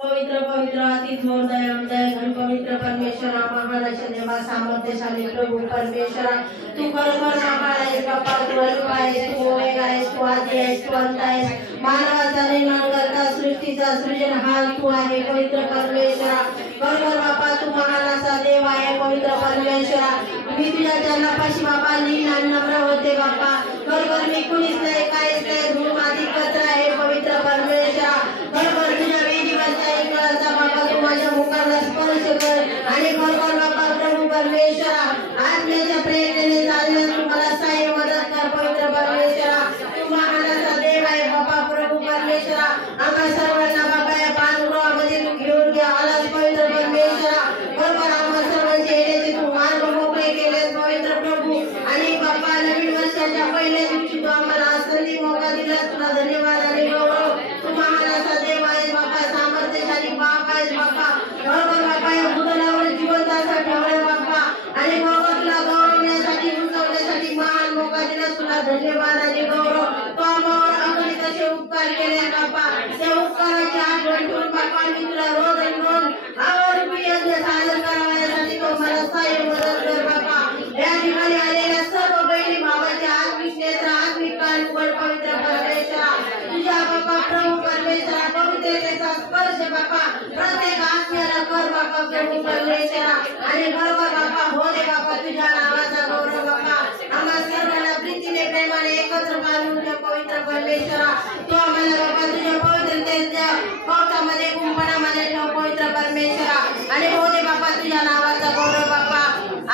पवित्र पवित्र अति घोर दयामय घन पवित्र परमेश्वरा महाराज देवा सामर्थ्यशाली प्रभु परमेश्वरा तू खरोखर महान आहेस बाप्पा, तू अल्फा आहेस, तू ओमेगा आहेस, तू आदी आहेस, तू अंत आहेस. मानवाचा निर्माण करता सृष्टीचा सृजनहार तू आहे पवित्र परमेश्वरा. खरोखर बाप्पा तू महान असा देव आहे पवित्र परमेश्वरा. मी तुझ्या चरणापाशी बाप्पा लीन आणि नम्र होते बाप्पा. खरोखर मी कुणीच नाही, काहीच नाही, धूळ माती कचरा आहे पवित्र परमेश्वरा. खरोखर तुझ्या वेदीवरचा एक कळाचा बाप्पा तू माझ्या मुखाला स्पर्श कर आणि खरोखर बाप्पा प्रभू परमेश्वरा आत्म्याच्या प्रेरणेने चालण्यास तू मला सहाय्य मदत कर पवित्र परमेश्वरा. तू महान असा देव आहे बाप्पा प्रभू परमेश्वरा. आम्हा सर्वांना बाप्पा या पानगृहामध्ये तू घेऊन घ्या आलास पवित्र परमेश्वरा. खरोखर आम्हा सर्वांचे येण्याचे तू मार्ग मोकळे केलेस पवित्र प्रभू. आणि बाप्पा नवीन वर्षाच्या पहिल्या दिवशी तू आम्हाला संधी मौका दिलास, तुला धन्यवाद आणि गौरव. तू महान असा देव आहेस बाप्पा, सामर्थ्यशाली बाप आहेस बाप्पा. खरोखर बाप्पा या भूतलावर जिवंत असा ठेवलाय बाप्पा आणि खरोखर तुला गौरवण्यासाठी उंचवण्यासाठी महान मौका दिलास, तुला धन्यवाद आणि गौरव. तो आम्हावर अगणित असे उपकार केले बाप्पा. त्या उपकाराची आठवण ठेवून बाप्पा मी तुला रोज आणि रोज आवारूपी यज्ञ सादर करावा यासाठी तो मला सहाय्य मदत कर बाप्पा. या ठिकाणी आलेल्या सर्व बहिणी भावाचे आत्मिक नेत्र आत्मिक कान उघड पवित्र परमेश्वरा. तुझ्या बाप्पा प्रभू परमेश्वरा पवित्रतेचा स्पर्श बाप्पा प्रत्येक आत्म्याला कर बाप्पा प्रभू परमेश्वरा. आणि बरोबर बाप्पा हो दे बाप्पा तुझ्या नावाचा गौरव बाप्पा. आम्हा सर्वांना प्रीतीने प्रेमाने एकत्र बांधून ठेव पवित्र परमेश्वरा. तू आम्हाला बाप्पा तुझ्या पवित्रतेच्या कवचामध्ये कुंपणामध्ये ठेव पवित्र परमेश्वरा. आणि हो दे बाप्पा तुझ्या नावाचा गौरव बाप्पा.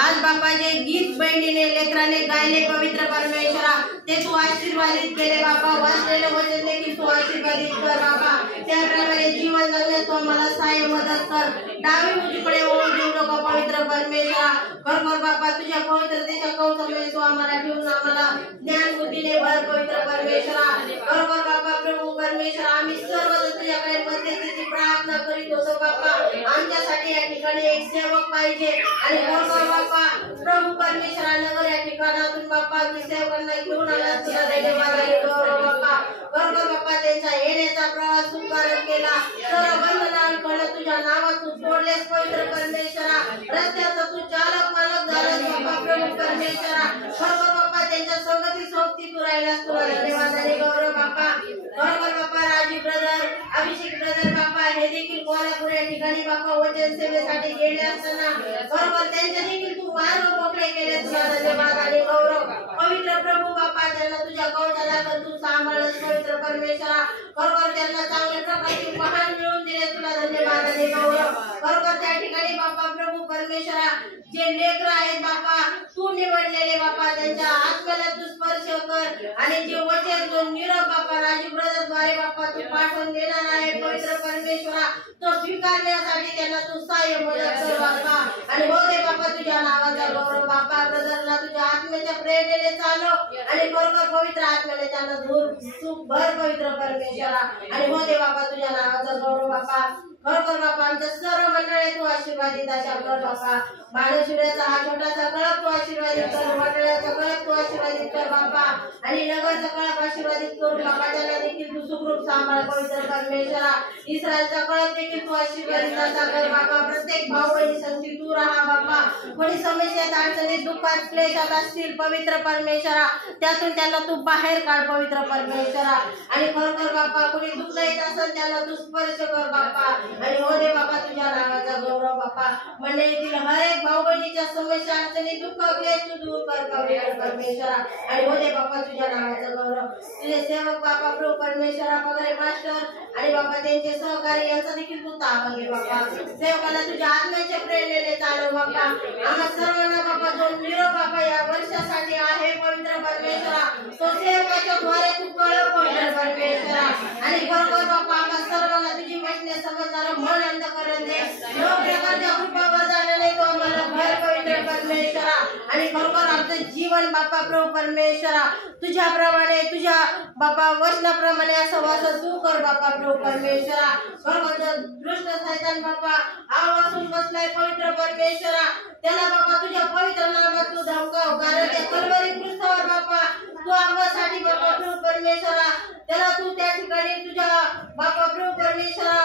आज बाप्पा जे गीत बहिणीने लेकराने गायले पवित्र परमेश्वरा ते तू आशीर्वादित केले बाप्पा. वाचलेलं वचन देखील तू आशीर्वादित कर बाप्पा. त्याप्रमाणे जीवन जगण्यास तू मला सहाय्य मदत कर. डावी उजवीकडे ओढ देऊ नको पवित्र परमेश्वरा. खरोखर बाप्पा तुझ्या पवित्रतेच्या कवचामध्ये तू आम्हाला ठेवून आम्हाला ज्ञान बुद्धीने भर पवित्र परमेश्वरा. खरोखर बाप्पा प्रभू परमेश्वरा आम्ही सर्वजण तुझ्याकडे मध्यस्थीची प्रार्थना करीत होतो बाप्पा. आमच्यासाठी या ठिकाणी एक सेवक पाहिजे आणि खरोखर बाप्पा प्रभू परमेश्वरा नगर या ठिकाणातून बाप्पा मी सेवकांना घेऊन आला तुला धन्यवाद आणि गौरव बाप्पा. खरोखर बाप्पा त्यांचा येण्याचा प्रवास सुखारक केला. सर्व बंधनांकडे तुझ्या नावातून सोडलेस पवित्र परमेश्वरा. रस्त्याचा तू चालक मालक झालास बाप्पा प्रभू परमेश्वरा. खरोखर बाप्पा त्यांच्या संगती सोबती तू राहिलास तुला धन्यवाद आणि गौरव बाप्पा. खरोखर बाप्पा राजीव ब्रदर अभिषेक ब्रदर बाप्पा हे देखील कोल्हापूर या ठिकाणी बाप्पा वचन सेवेसाठी गेले असताना खरोखर त्यांचे देखील तू मार्ग मोकळे केले तुला धन्यवाद आणि गौरव. पवित्र प्रभू बाप्पा त्यांना तुझ्या कवचाला कर तू सांभाळस पवित्र परमेश्वरा. खरोखर त्यांना चांगल्या प्रकारचे वाहन मिळवून दिले तुला धन्यवाद आणि गौरव. खरोखर त्या ठिकाणी बाप्पा प्रभू परमेश्वरा जे लेकर आहेत बाप्पा तू निवडलेले बाप्पा त्यांच्या आत्म्याला तू स्पर्श कर आणि जे वचन जो निरोप बाप्पा राजीव ब्रदर द्वारे बाप्पा तू पाठवून देणार आहे पवित्र परमेश्वरा तो स्वीकारण्यासाठी त्यांना तू सहाय्य मदत कर बाप्पा. आणि हो दे बाप्पा तुझ्या नावाचा गौरव बाप्पा. ब्रदरला तुझ्या आत्म्याच्या प्रेरणेने चालव आणि खरोखर पवित्र आत्म्याने त्यांना धूर सुख भर पवित्र परमेश्वरा. आणि हो दे बाप्पा तुझ्या नावाचा गौरव बाप्पा. खरोखर बाप्पा आमच्या सर्व मंडळी तू आशीर्वादित अशा कर बाप्पा. बाणशिवऱ्याचा हा छोटासा कळप तू आशीर्वादित कर. मंडळाचा कळप तू आशीर्वादित कर बाप्पा. आणि नगरचा कळप आशीर्वादित करून बाप्पा त्यांना देखील तू सुखरूप सांभाळ पवित्र परमेश्वरा. इस्रायलचा कळप देखील तू आशीर्वादित असा कर बाप्पा. प्रत्येक भाऊ बहिणी संगती तू राहा बाप्पा. कोणी समस्यात अडचणीत दुःखात क्लेशात असतील पवित्र परमेश्वरा त्यातून त्यांना तू बाहेर काढ पवित्र परमेश्वरा. आणि खरोखर बाप्पा कोणी दुःख येत असेल त्याला तू स्पर्श कर बाप्पा. आणि हो दे बाप्पा तुझ्या नावाचा गौरव बाप्पा. मंडळीतील हर एक भाऊ बहिणीच्या समस्या अडचणी दुःख क्लेश तू दूर कर पवित्र परमेश्वरा. आणि हो दे बाप्पा तुझ्या नावाचा गौरव. तुझे सेवक बाप्पा प्रभू परमेश्वरा वगैरे मास्टर आणि बाप्पा त्यांचे सहकारी यांचा देखील तू ताबा घे बाप्पा. सेवकाला तुझ्या आत्म्याच्या प्रेरणेने चालव बाप्पा. आम्हा सर्वांना बाप्पा जो निरोप बाप्पा या वर्षासाठी आहे पवित्र परमेश्वरा तो सेवकाच्या द्वारे तू कळव पवित्र परमेश्वरा. आणि खरोखर बाप्पा आम्हा सर्वांना तुझी वचने समजणार मन अंत करून दे. योग्य प्रकारच्या कृपा वरदानाने तो आम्हाला भर पवित्र परमेश्वरा. आणि खरोखर आमचं जीवन बाप्पा प्रभू परमेश्वरा तुझ्याप्रमाणे तुझ्या बाप्पा वचनाप्रमाणे असं वाचन तू कर बाप्पा प्रभू परमेश्वरा. खरोखर दुष्ट सैतान बाप्पा हा वाचून बसलाय पवित्र परमेश्वरा त्याला बाप्पा तुझ्या पवित्र नामात तू धमकाव. कारण त्या कल्वरी क्रूसावर बाप्पा तू आम्हासाठी बाप्पा प्रभू परमेश्वरा त्याला तू त्या ठिकाणी तुझ्या बाप्पा प्रभू परमेश्वरा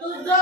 तू जो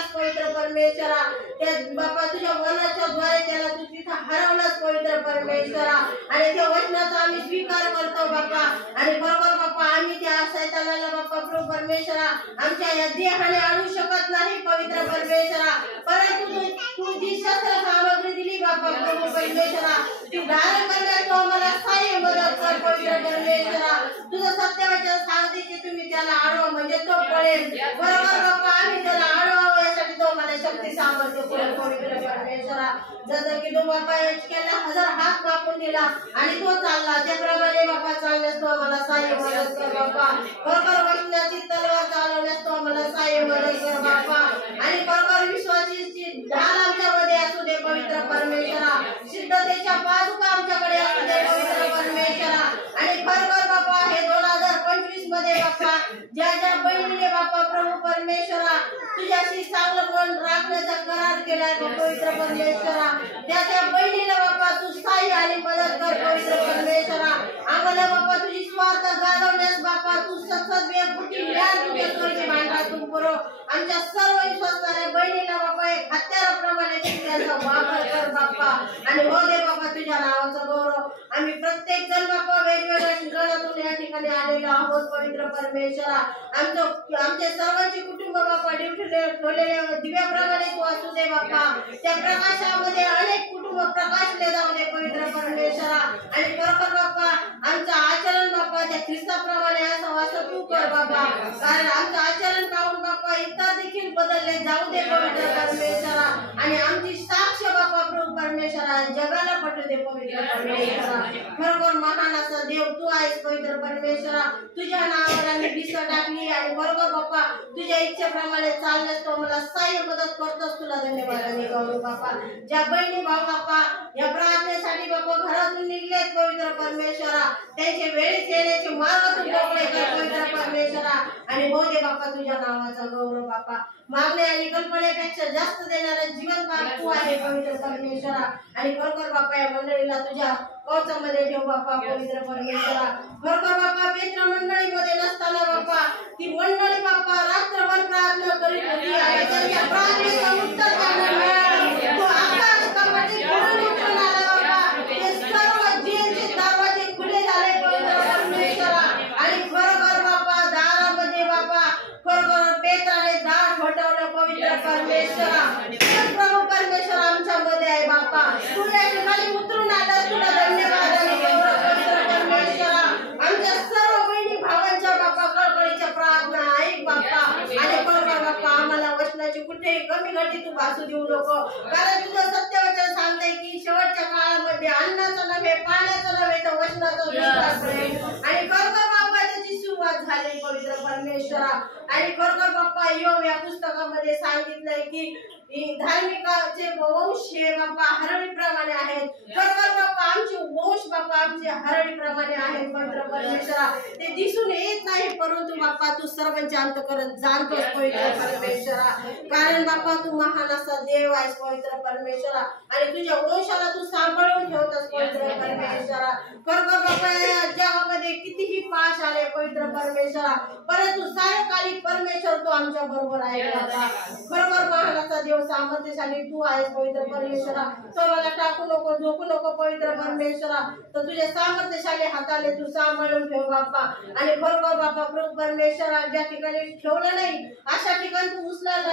केलास पवित्र परमेश्वरा, त्या बापा तुझ्या वचनाच्या द्वारे त्याला तू तिथं हरवलास पवित्र परमेश्वरा, आणि त्या वचनाचा आम्ही स्वीकार करतो बापा. आणि बरोबर बापा आम्ही त्या शैतानाला बापा प्रभू परमेश्वरा आमच्या या देहाने आणू शकत नाही पवित्र परमेश्वरा, परंतु तू जी शस्त्र सामग्री दिली बापा प्रभू परमेश्वरा ती धारण करण्यास आम्हाला सहाय्य मदत कर पवित्र परमेश्वरा. तुझं सत्यवचन सांगते की तुम्ही त्याला अडवा म्हणजे तो पळेल. बरोबर बापा आम्ही त्याला अडवावं यासाठी तो मला शक्ती सामर्थ्य पुरेल पवित्र परमेश्वरा. जसं की तो बापा केला 1000 हात कापून दिला आणि तो चालला, त्याप्रमाणे बापा चालण्यास तो आम्हाला सहाय्य मदत कर बापा. बरोबर वचनाची तलवार चालवण्यास तो आम्हाला सहाय्य मदत कर बापा. आणि बरोबर विश्वासाची ढाल आमच्यामध्ये असू दे पवित्र परमेश्वरा, सिद्धतेच्या पादुका आमच्याकडे असू दे पवित्र परमेश्वरा. आणि बरोबर बापा हे 2025 मध्ये बापा ज्या ज्या बहिणीने बापा प्रभू परमेश्वरा तुझ्याशी चांगलं मन राखण्याचा करार केलाय पवित्र परमेश्वरा, त्या त्या बहिणीला बापा तू सहाय्य आणि मदत कर पवित्र परमेश्वरा. आम्हाला बापा तुझी स्वार्थ गाजवण्यास बापा तू सतत वेगवेगळी ज्ञान तुझ्या सोयीची मांडा पुरव. आमच्या सर्व विश्वासणाऱ्या बहिणीला बापा एक हत्याराप्रमाणे त्याचा वापर कर बापा. आणि हो दे बापा तुझ्या नावाचा गौरव. आम्ही प्रत्येक जण बापा वेगवेगळ्या ठिकाणातून या ठिकाणी आलेलो आहोत पवित्र परमेश्वरा. आमच्या सर्वांची कुटुंब बापा ठेवलेल्या दिव्याप्रमाणे तू असू दे बापा. त्या प्रकाशामध्ये अनेक कुटुंब प्रकाशले जाऊ दे पवित्र परमेश्वरा. आणि बरोबर बापा आमचं आचरण बापा त्या ख्रिस्ताप्रमाणे असं तू कर बापा, कारण आमचं आचरण पाहून बापा इतर देखील बदलले जाऊ दे पवित्र परमेश्वरा. आणि आमची साक्ष बापा प्रभू परमेश्वरा जगाला पटू दे पवित्र परमेश्वरा. बरोबर महान असा देव तू आहेस पवित्र परमेश्वरा. तुझ्या नावावर आम्ही भिस्त टाकली आणि बरोबर बापा तुझ्या इच्छेप्रमाणे चालण्यास तो मला सहाय्य मदत करतोस. तुला धन्यवाद आणि गौरव बापा. ज्या बहिणी भाऊ बापा या प्रार्थनेसाठी बापा घरातून निघलेत पवित्र परमेश्वरा त्यांचे वेळेत येण्याचे मार्ग तू मोकळे कर पवित्र परमेश्वरा. आणि हो दे बापा तुझ्या नावाचा गौरव बापा. मागणे आणि कल्पनेपेक्षा जास्त देणारा जीवन तू आहे पवित्र परमेश्वरा. आणि बरोबर बापा या मंडळीला तुझ्या कवचामध्ये ठेव बापा पवित्र परमेश्वरा. बरोबर बापा मित्र मंडळीमध्ये नसताना बापा ती मंडळी बापा रात्रभर प्रार्थना करीत होती आणि त्यांच्या प्रार्थनेचं उत्तर त्यांना मिळालं. तो आकाश कपाटी खोलून उठून आला बापा. ते सर्व जेलचे दरवाजे खुले झाले पवित्र परमेश्वरा. आणि बरोबर बापा दारामध्ये बापा बरोबर पेत्राने दार फटवलं पवित्र परमेश्वरा. प्रभू परमेश्वर आमच्यामध्ये आहे बापा. तू या ठिकाणी उतरून आलास. तुला धन्यवाद आणि गौरव पवित्र परमेश्वरा. आमच्या सर्व बहिणी भावांच्या बापा कळकळीच्या प्रार्थना ऐक बापा. आणि बरोबर बापा आम्हाला वचनाची कुठेही कमी घटी तू भासू देऊ नको, कारण तुझं सत्यवचन सांगतंय की शेवटच्या काळामध्ये अन्नाचं नव्हे पाण्याचं नव्हे तर वचनाचं विश्वास करेल. आणि बरोबर बापा त्याची सुरुवात झाली पवित्र परमेश्वरा. आणि बरोबर बाप्पा योग या पुस्तकामध्ये सांगितलंय की धार्मिकाचे वंश हे बाप्पा हरळीप्रमाणे आहेत. बरोबर बाप्पा आमचे वंश बाप्पा आमचे हरळीप्रमाणे आहेत पवित्र परमेश्वरा. ते दिसून येत नाही परंतु बाप्पा तू सर्वांचे अंतःकरण जाणतोस पवित्र परमेश्वरा. कारण बाप्पा तू महान असा देव आहेस पवित्र परमेश्वरा. आणि तुझ्या वंशाला तू सांभाळून ठेवतोस पवित्र परमेश्वरा. बरोबर बाप्पा या जगामध्ये कितीही पाश आले पवित्र परमेश्वरा परंतु सायंकाळी परमेश्वर तू आमच्या बरोबर आहे बाबा. बरोबर महान असा देव सामर्थ्यशाली तू आहेस पवित्र परमेश्वरा. तो मला टाकू नको झोपू नको पवित्र परमेश्वरा. तर तुझ्या सामर्थ्यशाली हाताने तू सांभाळून ठेव बाप्पा. आणि बरोबर बाप्पा प्रभू परमेश्वरा ज्या ठिकाणी ठेवलं नाही अशा ठिकाणी तू उचलायला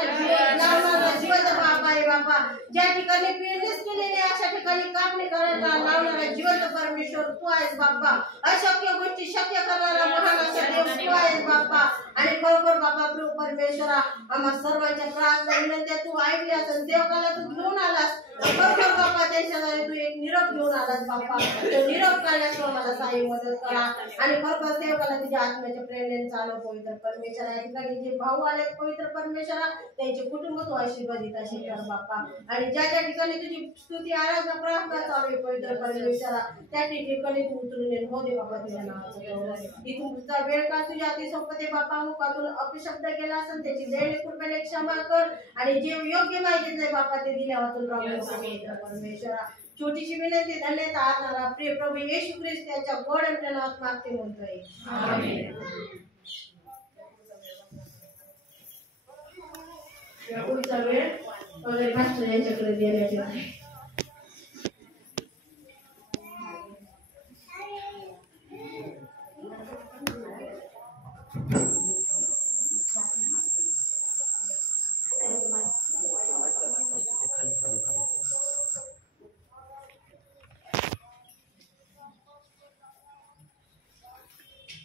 जिवंत बापा आहे बापा. ज्या ठिकाणी पेरणीच केली नाही अशा ठिकाणी कापणी करायला लावणारा जिवंत परमेश्वर तू आहेस बाप्पा. अशक्य गोष्टी शक्य करणारा महान असा देव तू आहेस बाप्पा. आणि बरोबर बापा प्रभू परमेश्वरा आम्हा सर्वांच्या प्रार्थना विनंत्या तू ऐकल्या असेल. देवकाला तू घेऊन आलास. बरोबर बापा त्यांच्याद्वारे तू एक निरोप घेऊन आलास बाप्पा. तो निरोप काढण्यास मला सहाय्य मदत करा. आणि बरोबर देवकाला तुझ्या आत्म्याच्या प्रेरणेने चालव पवित्र परमेश्वरा. या ठिकाणी जे भाऊ आले पवित्र परमेश्वरा त्यांचे कुटुंब तू आशीर्वादित असे कर बाप्पा. आणि ज्या ज्या ठिकाणी तुझी स्तुती आराधना प्रार्थना चालू आहे पवित्र परमेश्वरा त्या ठिकाणी तू उतरून ये. हो दे बाबा तुझ्या नावाचं. इथून तुझा वेळ का तुझ्या अति संपत्ती बापा मुखातून अपशब्द केला असेल त्याची दयेने कृपेने क्षमा कर. आणि जे योग्य माहिती बापा ते दिल्या वाचून राहू परमेश्वरा. छोटीशी विनंती धन्यता आणणारा प्रिय प्रभू येशू ख्रिस्त त्याच्या गोड नावात मागते म्हणतोय आमेन. या पुढचा वेळ वगैरे मास्टर यांच्याकडे देण्यात येत आहे.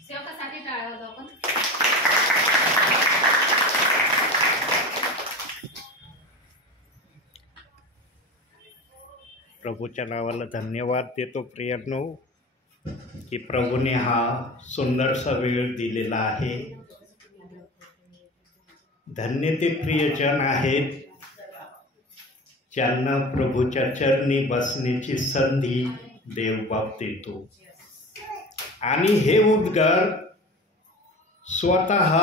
सेवकासाठी टाळा वाजवा आपण. प्रभूच्या नावाला धन्यवाद देतो प्रियांनो की प्रभूने हा सुंदरसा वेळ दिलेला आहे. धन्य ते प्रियजन आहेत ज्यांना प्रभूच्या चरणी बसण्याची संधी देवबाप देतो. आणि हे उद्गार स्वतः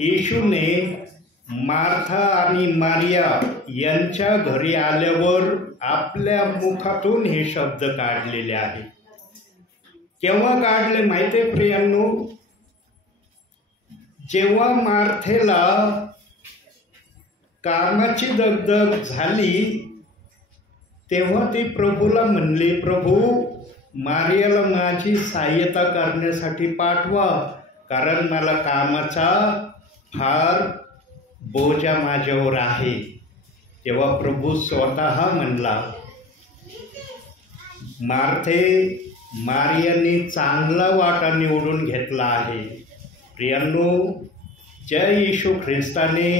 येशूने मार्था आणि मारिया यांच्या घरी आल्यावर आपल्या मुखातून हे शब्द काढलेले आहेत. केव्हा काढले माहिती आहे प्रियांनो? जेव्हा मार्थेला कामाची दगदग झाली तेव्हा ती प्रभूला म्हणली, प्रभू मारियाला माझी सहाय्यता करण्यासाठी पाठवा, कारण मला कामाचा फार बोजा माझ्यावर आहे. तेव्हा प्रभू स्वतः म्हणला, मार्थे, मारियाने चांगला वाटा निवडून घेतला आहे. प्रियांनो, जय येशू ख्रिस्ताने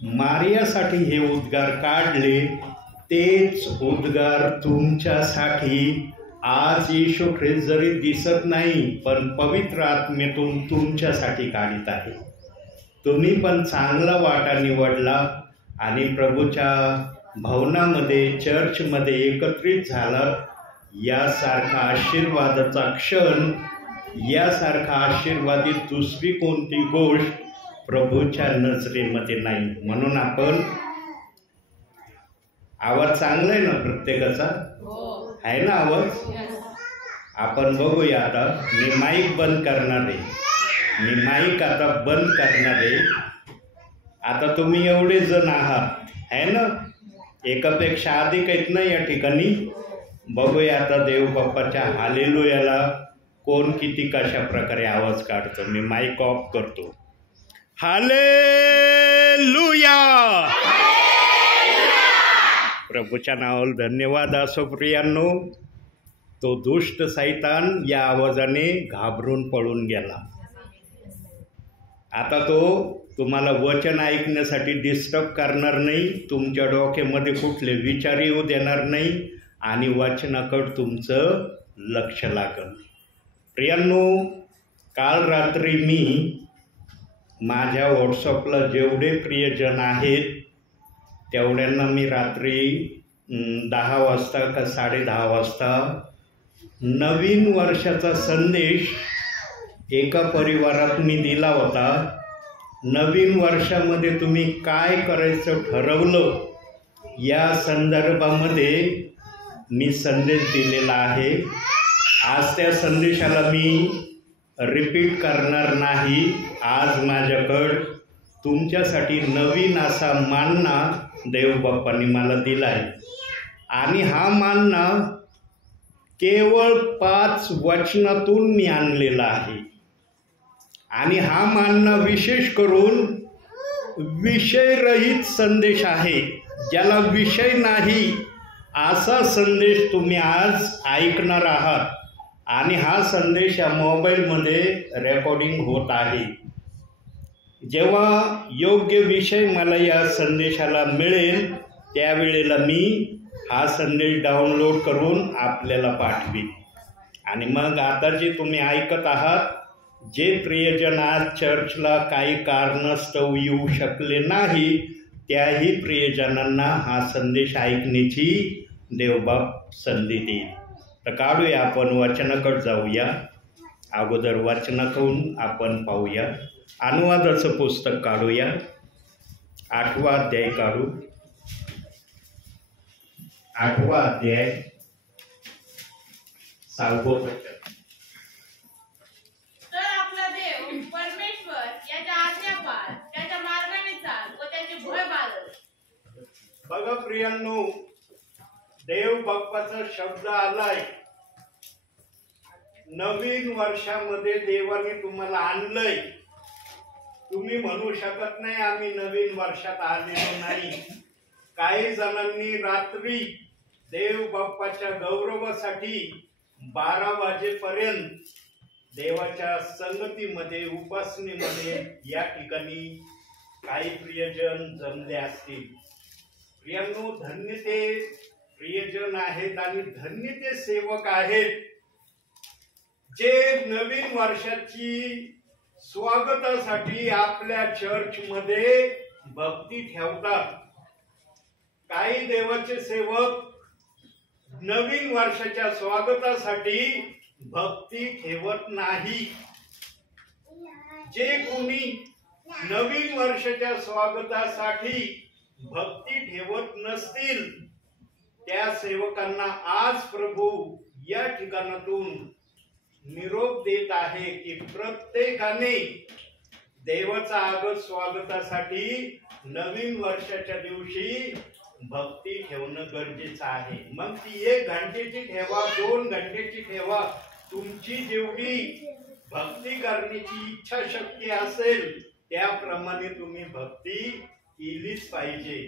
मारियासाठी हे उद्गार काढले, तेच उद्गार तुमच्यासाठी आज येशू ख्रिस्त जरी दिसत नाही पण पवित्र आत्मेतून तुमच्यासाठी काढीत आहे. तुम्ही पण चांगला वाटा निवडला आणि प्रभूच्या भवनामध्ये चर्चमध्ये एकत्रित झाला. यासारखा आशीर्वादाचा क्षण, यासारखा आशीर्वादित दुसरी कोणती गोष्ट प्रभूच्या नजरेमध्ये नाही. म्हणून आपण आवाज चांगला आहे ना प्रत्येकाचा? आहे ना आवाज? आपण बघूया. आता मी माईक बंद करणार आहे. मी माईक आता बंद करणार आहे. आता तुम्ही एवढे जण आहात आहे ना, एकापेक्षा अधिक आहेत ना या ठिकाणी. बघूया आता देव बाप्पाच्या हालेलुयाला कोण किती कशा प्रकारे आवाज काढतो. मी माईक ऑफ करतो. हालेलुया. प्रभूच्या नावाला धन्यवाद असो प्रियांनो. तो दुष्ट सैतान या आवाजाने घाबरून पळून गेला. आता तो तुम्हाला वचन ऐकण्यासाठी डिस्टर्ब करणार नाही, तुमच्या डोक्यामध्ये कुठले विचार येऊ देणार नाही आणि वचनाकडे तुमचं लक्ष लागेल. प्रियांनो, काल रात्री मी माझ्या व्हॉट्सअपला जेवढे प्रियजन आहेत तेवढ्यांना मी रात्री 10 वाजता का 10:30 वाजता नवीन वर्षाचा संदेश एका परिवारात मी दिला होता. नवीन वर्षामध्ये तुम्ही काय करायचं ठरवलं या संदर्भामध्ये मी संदेश दिलेला आहे. आज त्या संदेशाला मी रिपीट करणार नाही. आज माझ्याकडं तुमच्यासाठी नवीन असा मानना देवबाप्पांनी मला दिला आहे आणि हा मानना केवळ 5 वचनातून मी आणलेला आहे. आणि हा मानना विशेष करून विषयरहित संदेश आहे. ज्याला विषय नाही असा संदेश तुम्ही आज ऐकणार आहात. आणि हा संदेश या मोबाईलमध्ये रेकॉर्डिंग होत आहे. जेव्हा योग्य विषय मला या संदेशाला मिळेल त्यावेळेला मी हा संदेश डाउनलोड करून आपल्याला पाठवीन. आणि मग आता जे तुम्ही ऐकत आहात, जे प्रियजन आज चर्चला काही कारणास्तव येऊ शकले नाही त्याही प्रियजनांना हा संदेश ऐकण्याची देवबाप संधी देईल. तर काढूया आपण वचनाकडे जाऊया. अगोदर वचनातून आपण पाहूया. अनुवादाचं पुस्तक काढूया. 8वा अध्याय काढू. 8वा अध्याय 6वं वचन. तर आपला देव परमेश्वर याच्या आज्ञा पाळ, त्याच्या मार्गाने चाल व प्रियांनो, देव बाप्पाचा शब्द आलाय, नवीन वर्षामध्ये देवाने तुम्हाला आणलंय. तुम्ही म्हणू शकत नाही आम्ही नवीन वर्षात आलेलो नाही. काही जणांनी रात्री देव बाप्पाच्या गौरवासाठी 12 वाजेपर्यंत देवाच्या संगतीमध्ये, उपासनेमध्ये या ठिकाणी काही प्रियजन जमले असतील. प्रियांनो, धन्य ते प्रियजन आहेत आणि धन्य ते सेवक आहेत जे नवीन वर्षाची स्वागतासाठी आपल्या चर्चमध्ये भक्ती ठेवतात. काही देवाचे सेवक नवीन वर्षाच्या स्वागतासाठी भक्ती ठेवत नाही. जे कोणी नवीन वर्षाच्या स्वागतासाठी भक्ती ठेवत नसतील त्या सेवकांना आज प्रभू या ठिकाणातून निरोप देत आहे की प्रत्येकाने देवाचा आगत स्वागतासाठी नवीन वर्षाच्या दिवशी भक्ती ठेवणं गरजेचं आहे. मग ती 1 घंटेची ठेवा, 2 घंटेची ठेवा, तुमची जेवढी भक्ती करण्याची इच्छा शक्ती असेल त्याप्रमाणे तुम्ही भक्ती केलीच पाहिजे.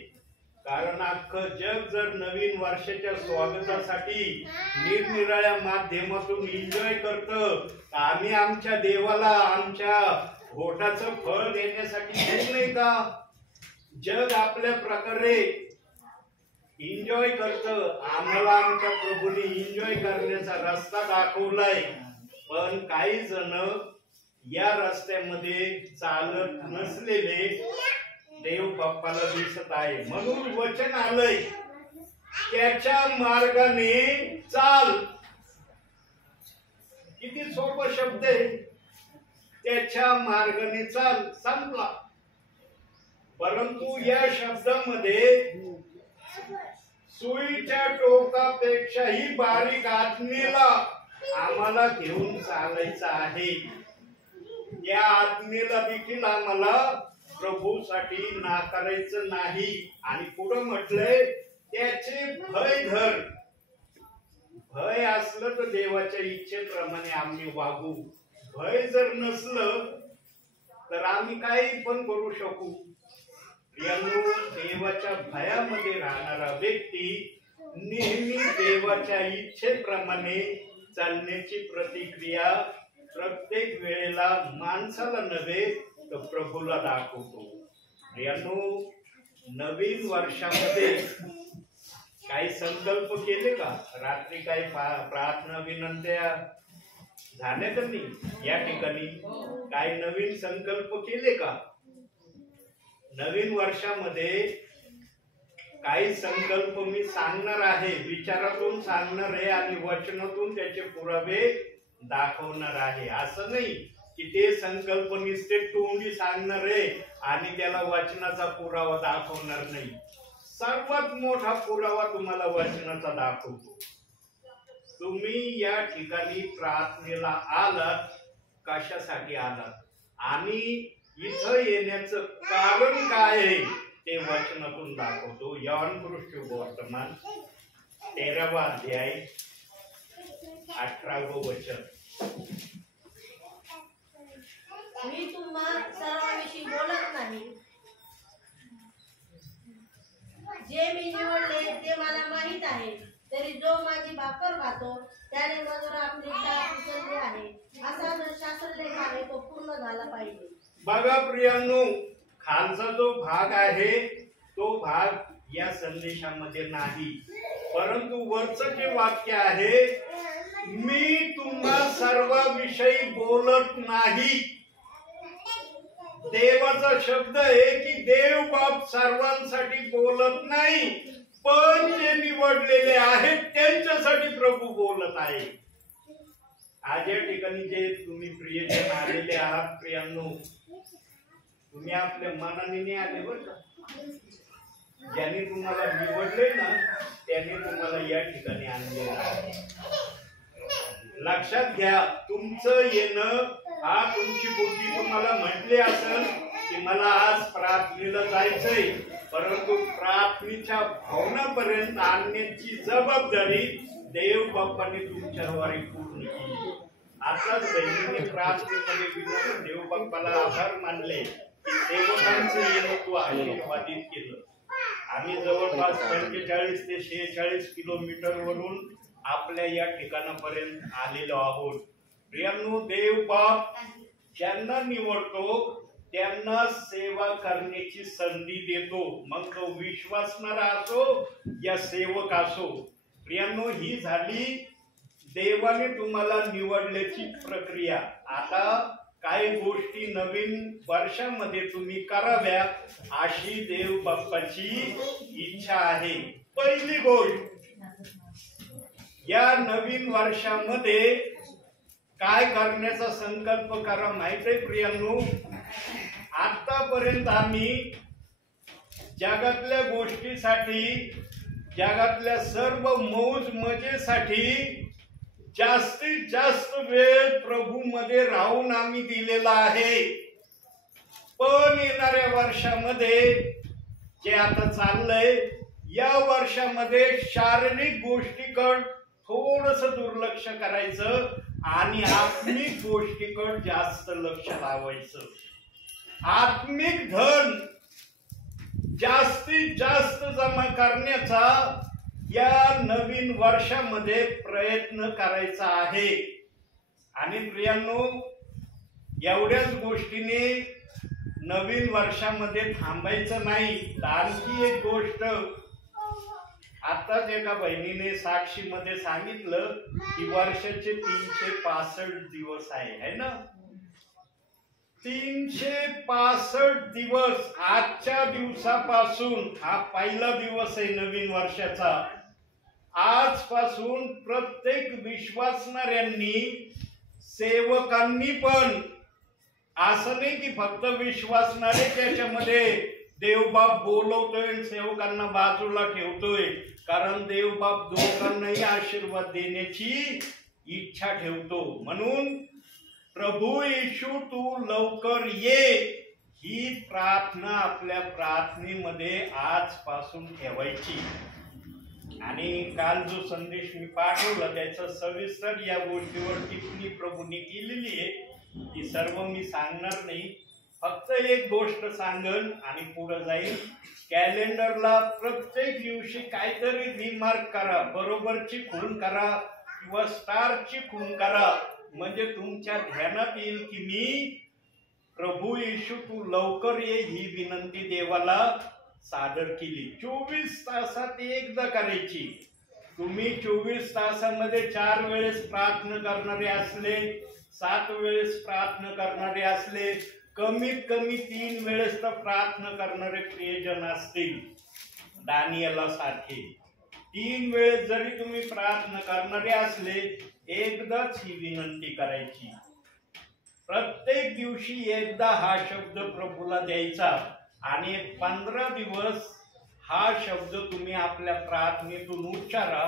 कारण अख्खं जग जर नवीन वर्षाच्या स्वागतासाठी निरनिराळ्या माध्यमातून एन्जॉय करतं, तर आम्ही आमच्या देवाला आमच्या भोटाचं फळ देण्यासाठी येऊ नये का? जग आपल्या प्रकारे एन्जॉय करतं. आम्हाला आमच्या प्रभूने एन्जॉय करण्याचा रस्ता दाखवलाय, पण काही जण या रस्त्यामध्ये चालत नसलेले देव बाप्पाला दिसत आहे. म्हणून वचन आलंय, त्याच्या मार्गाने चाल. किती सोपा शब्द आहे, त्याच्या मार्गाने चाल, संपला. परंतु या शब्दामध्ये सुईच्या टोकापेक्षाही बारीक आत्मेला आम्हाला घेऊन चालायचं आहे. या आत्मेला देखील आम्हाला प्रभूसाठी नाकारायचं नाही. आणि पुढे म्हटलंय, त्याचे भय धर. भय असलं तर देवाच्या इच्छेप्रमाणे आम्ही वागू. भय जर नसलं तर आम्ही काही पण करू शकू. देवाच्या भयामध्ये राहणारा व्यक्ती नेहमी देवाच्या इच्छेप्रमाणे चालण्याची प्रतिक्रिया प्रत्येक वेळेला माणसाला नव्हे तर प्रभूला दाखवतो. नवीन वर्षामध्ये काही संकल्प केले का? रात्री काही प्रार्थना विनंत्या झाल्या का नाही? या ठिकाणी काही नवीन संकल्प केले का? नवीन वर्षामध्ये काही संकल्प मी सांगणार आहे, विचारातून सांगणार आहे आणि वचनातून त्याचे पुरावे दाखवणार आहे. असं नाही की ते संकल्प नुसते तोंडी सांगणार आहे आणि त्याला वचनाचा पुरावा दाखवणार नाही. सर्वात मोठा पुरावा तुम्हाला वचनाचा दाखवतो. तुम्ही या ठिकाणी प्रार्थनेला आलात, कशासाठी आलात आणि इथं येण्याचं कारण काय आहे ते वचनातून दाखवतो. यौन वर्तमान 13वा अध्याय 18वं वचन. मी तुम्हा सर्वांविषयी बोलत नाही, जे मी निवडले ते मला माहित आहे. तरी जो माझी भाकर खातो त्याने मजूर आपली टाप उचलली आहे, असा जो शास्त्रलेख आहे तो पूर्ण झाला पाहिजे. बघा प्रियांनो, खालचा जो भाग आहे तो भाग या संदेशामध्ये नाही, परंतु वरचं जे वाक्य आहे, मी तुम्हा सर्वांविषयी बोलत नाही. देवाचा शब्द आहे की देव बाप सर्वांसाठी बोलत नाही, पण जे निवडलेले आहेत त्यांच्यासाठी प्रभू बोलत आहे. आज या ठिकाणी जे तुम्ही प्रियजन आलेले आहात प्रियांनो, तुम्ही आपल्या मनाने नाही आले बरं का. ज्याने तुम्हाला निवडले ना त्याने तुम्हाला या ठिकाणी आणले आहे. लक्षात घ्या, तुमचं येणं हा तुमची बुद्धी तुम्हाला म्हटली असेल की मला आज प्रार्थनेला जायचंय, परंतु प्रार्थनेच्या भावनापर्यंत आणण्याची जबाबदारी देव बाप्पाने तुमच्यावर पूर्ण केली. आताच बहिणीने प्रार्थनेमध्ये विनोद देव बाप्पाला आभार मानले की सेवकांचं येणं तू आशीर्वादित केलं. आम्ही जवळपास 45 ते 46 किलोमीटर वरून आपल्या या ठिकाणापर्यंत आलेलो आहोत. प्रियांनो, देव बाप ज्यांना निवडतो त्यांना सेवा करण्याची संधी देतो, मग तो विश्वासणारा असो या सेवक असो. प्रियांनो, ही झाली देवाने तुम्हाला निवडल्याची प्रक्रिया. आता काही गोष्टी नवीन वर्षामध्ये तुम्ही कराव्या अशी देव बाप्पाची इच्छा आहे. पहिली गोष्ट, या नवीन वर्षामध्ये काय करण्याचा संकल्प करा माहिती आहे प्रियांनो? आतापर्यंत आम्ही जगातल्या गोष्टीसाठी, जगातल्या सर्व मौज मजेसाठी जास्तीत जास्त वेळ प्रभू मध्ये राहून आम्ही दिलेला आहे. पण येणाऱ्या वर्षामध्ये जे आता चाललंय, या वर्षामध्ये शारीरिक गोष्टीकडे थोडस दुर्लक्ष करायचं आणि आत्मिक गोष्टीकडे जास्त लक्ष लावायचं. आत्मिक धन जास्तीत जास्त जमा करण्याचा या नवीन वर्षामध्ये प्रयत्न करायचा आहे. आणि प्रियांनो, एवढ्याच गोष्टीने नवीन वर्षामध्ये थांबायचं नाही. आणखी एक गोष्ट, आताच एका बहिणीने साक्षीमध्ये सांगितलं की वर्षाचे 365 दिवस आहे ना. 365 दिवस. आजच्या दिवसापासून, हा पहिला दिवस आहे नवीन वर्षाचा, आजपासून प्रत्येक विश्वासणाऱ्यांनी, सेवकांनी पण, असं नाही की फक्त विश्वासणारे त्याच्यामध्ये देवबाप बोलवतोय सेवकांना बाजूला ठेवतोय, कारण देवबाप दोघांनाही आशीर्वाद देण्याची इच्छा ठेवतो. म्हणून प्रभू येशू तू लवकर ये, ही प्रार्थना आपल्या प्रार्थनेमध्ये आजपासून ठेवायची. आणि काल जो संदेश मी पाठवला त्याचा सविस्तर या गोष्टीवर टिप्पणी प्रभूने केलेली आहे. ती सर्व मी सांगणार नाही, फक्त एक गोष्ट सांगन आणि पुढे जाईल. कॅलेंडरला प्रत्येक दिवशी काहीतरी रिमार्क करा, बरोबरची खूण करा किंवा स्टारची खूण करा, म्हणजे तुमच्या ध्यानात येईल की मी प्रभू येशू तू लवकर ये ही विनंती देवाला सादर केली. 24 तासात एकदा करायची. तुम्ही 24 तासामध्ये 4 वेळेस प्रार्थना करणारे असले, 7 वेळेस प्रार्थना करणारे असले, कमीत कमी 3 वेळेस तर प्रार्थना करणारे प्रियजन असतील दानियेला सारखे. 3 वेळेस जरी तुम्ही प्रार्थना करणारे असले, एकदाच ही विनंती करायची. प्रत्येक दिवशी एकदा हा शब्द प्रभूला द्यायचा आणि 15 दिवस हा शब्द तुम्ही आपल्या प्रार्थनेतून उच्चारा.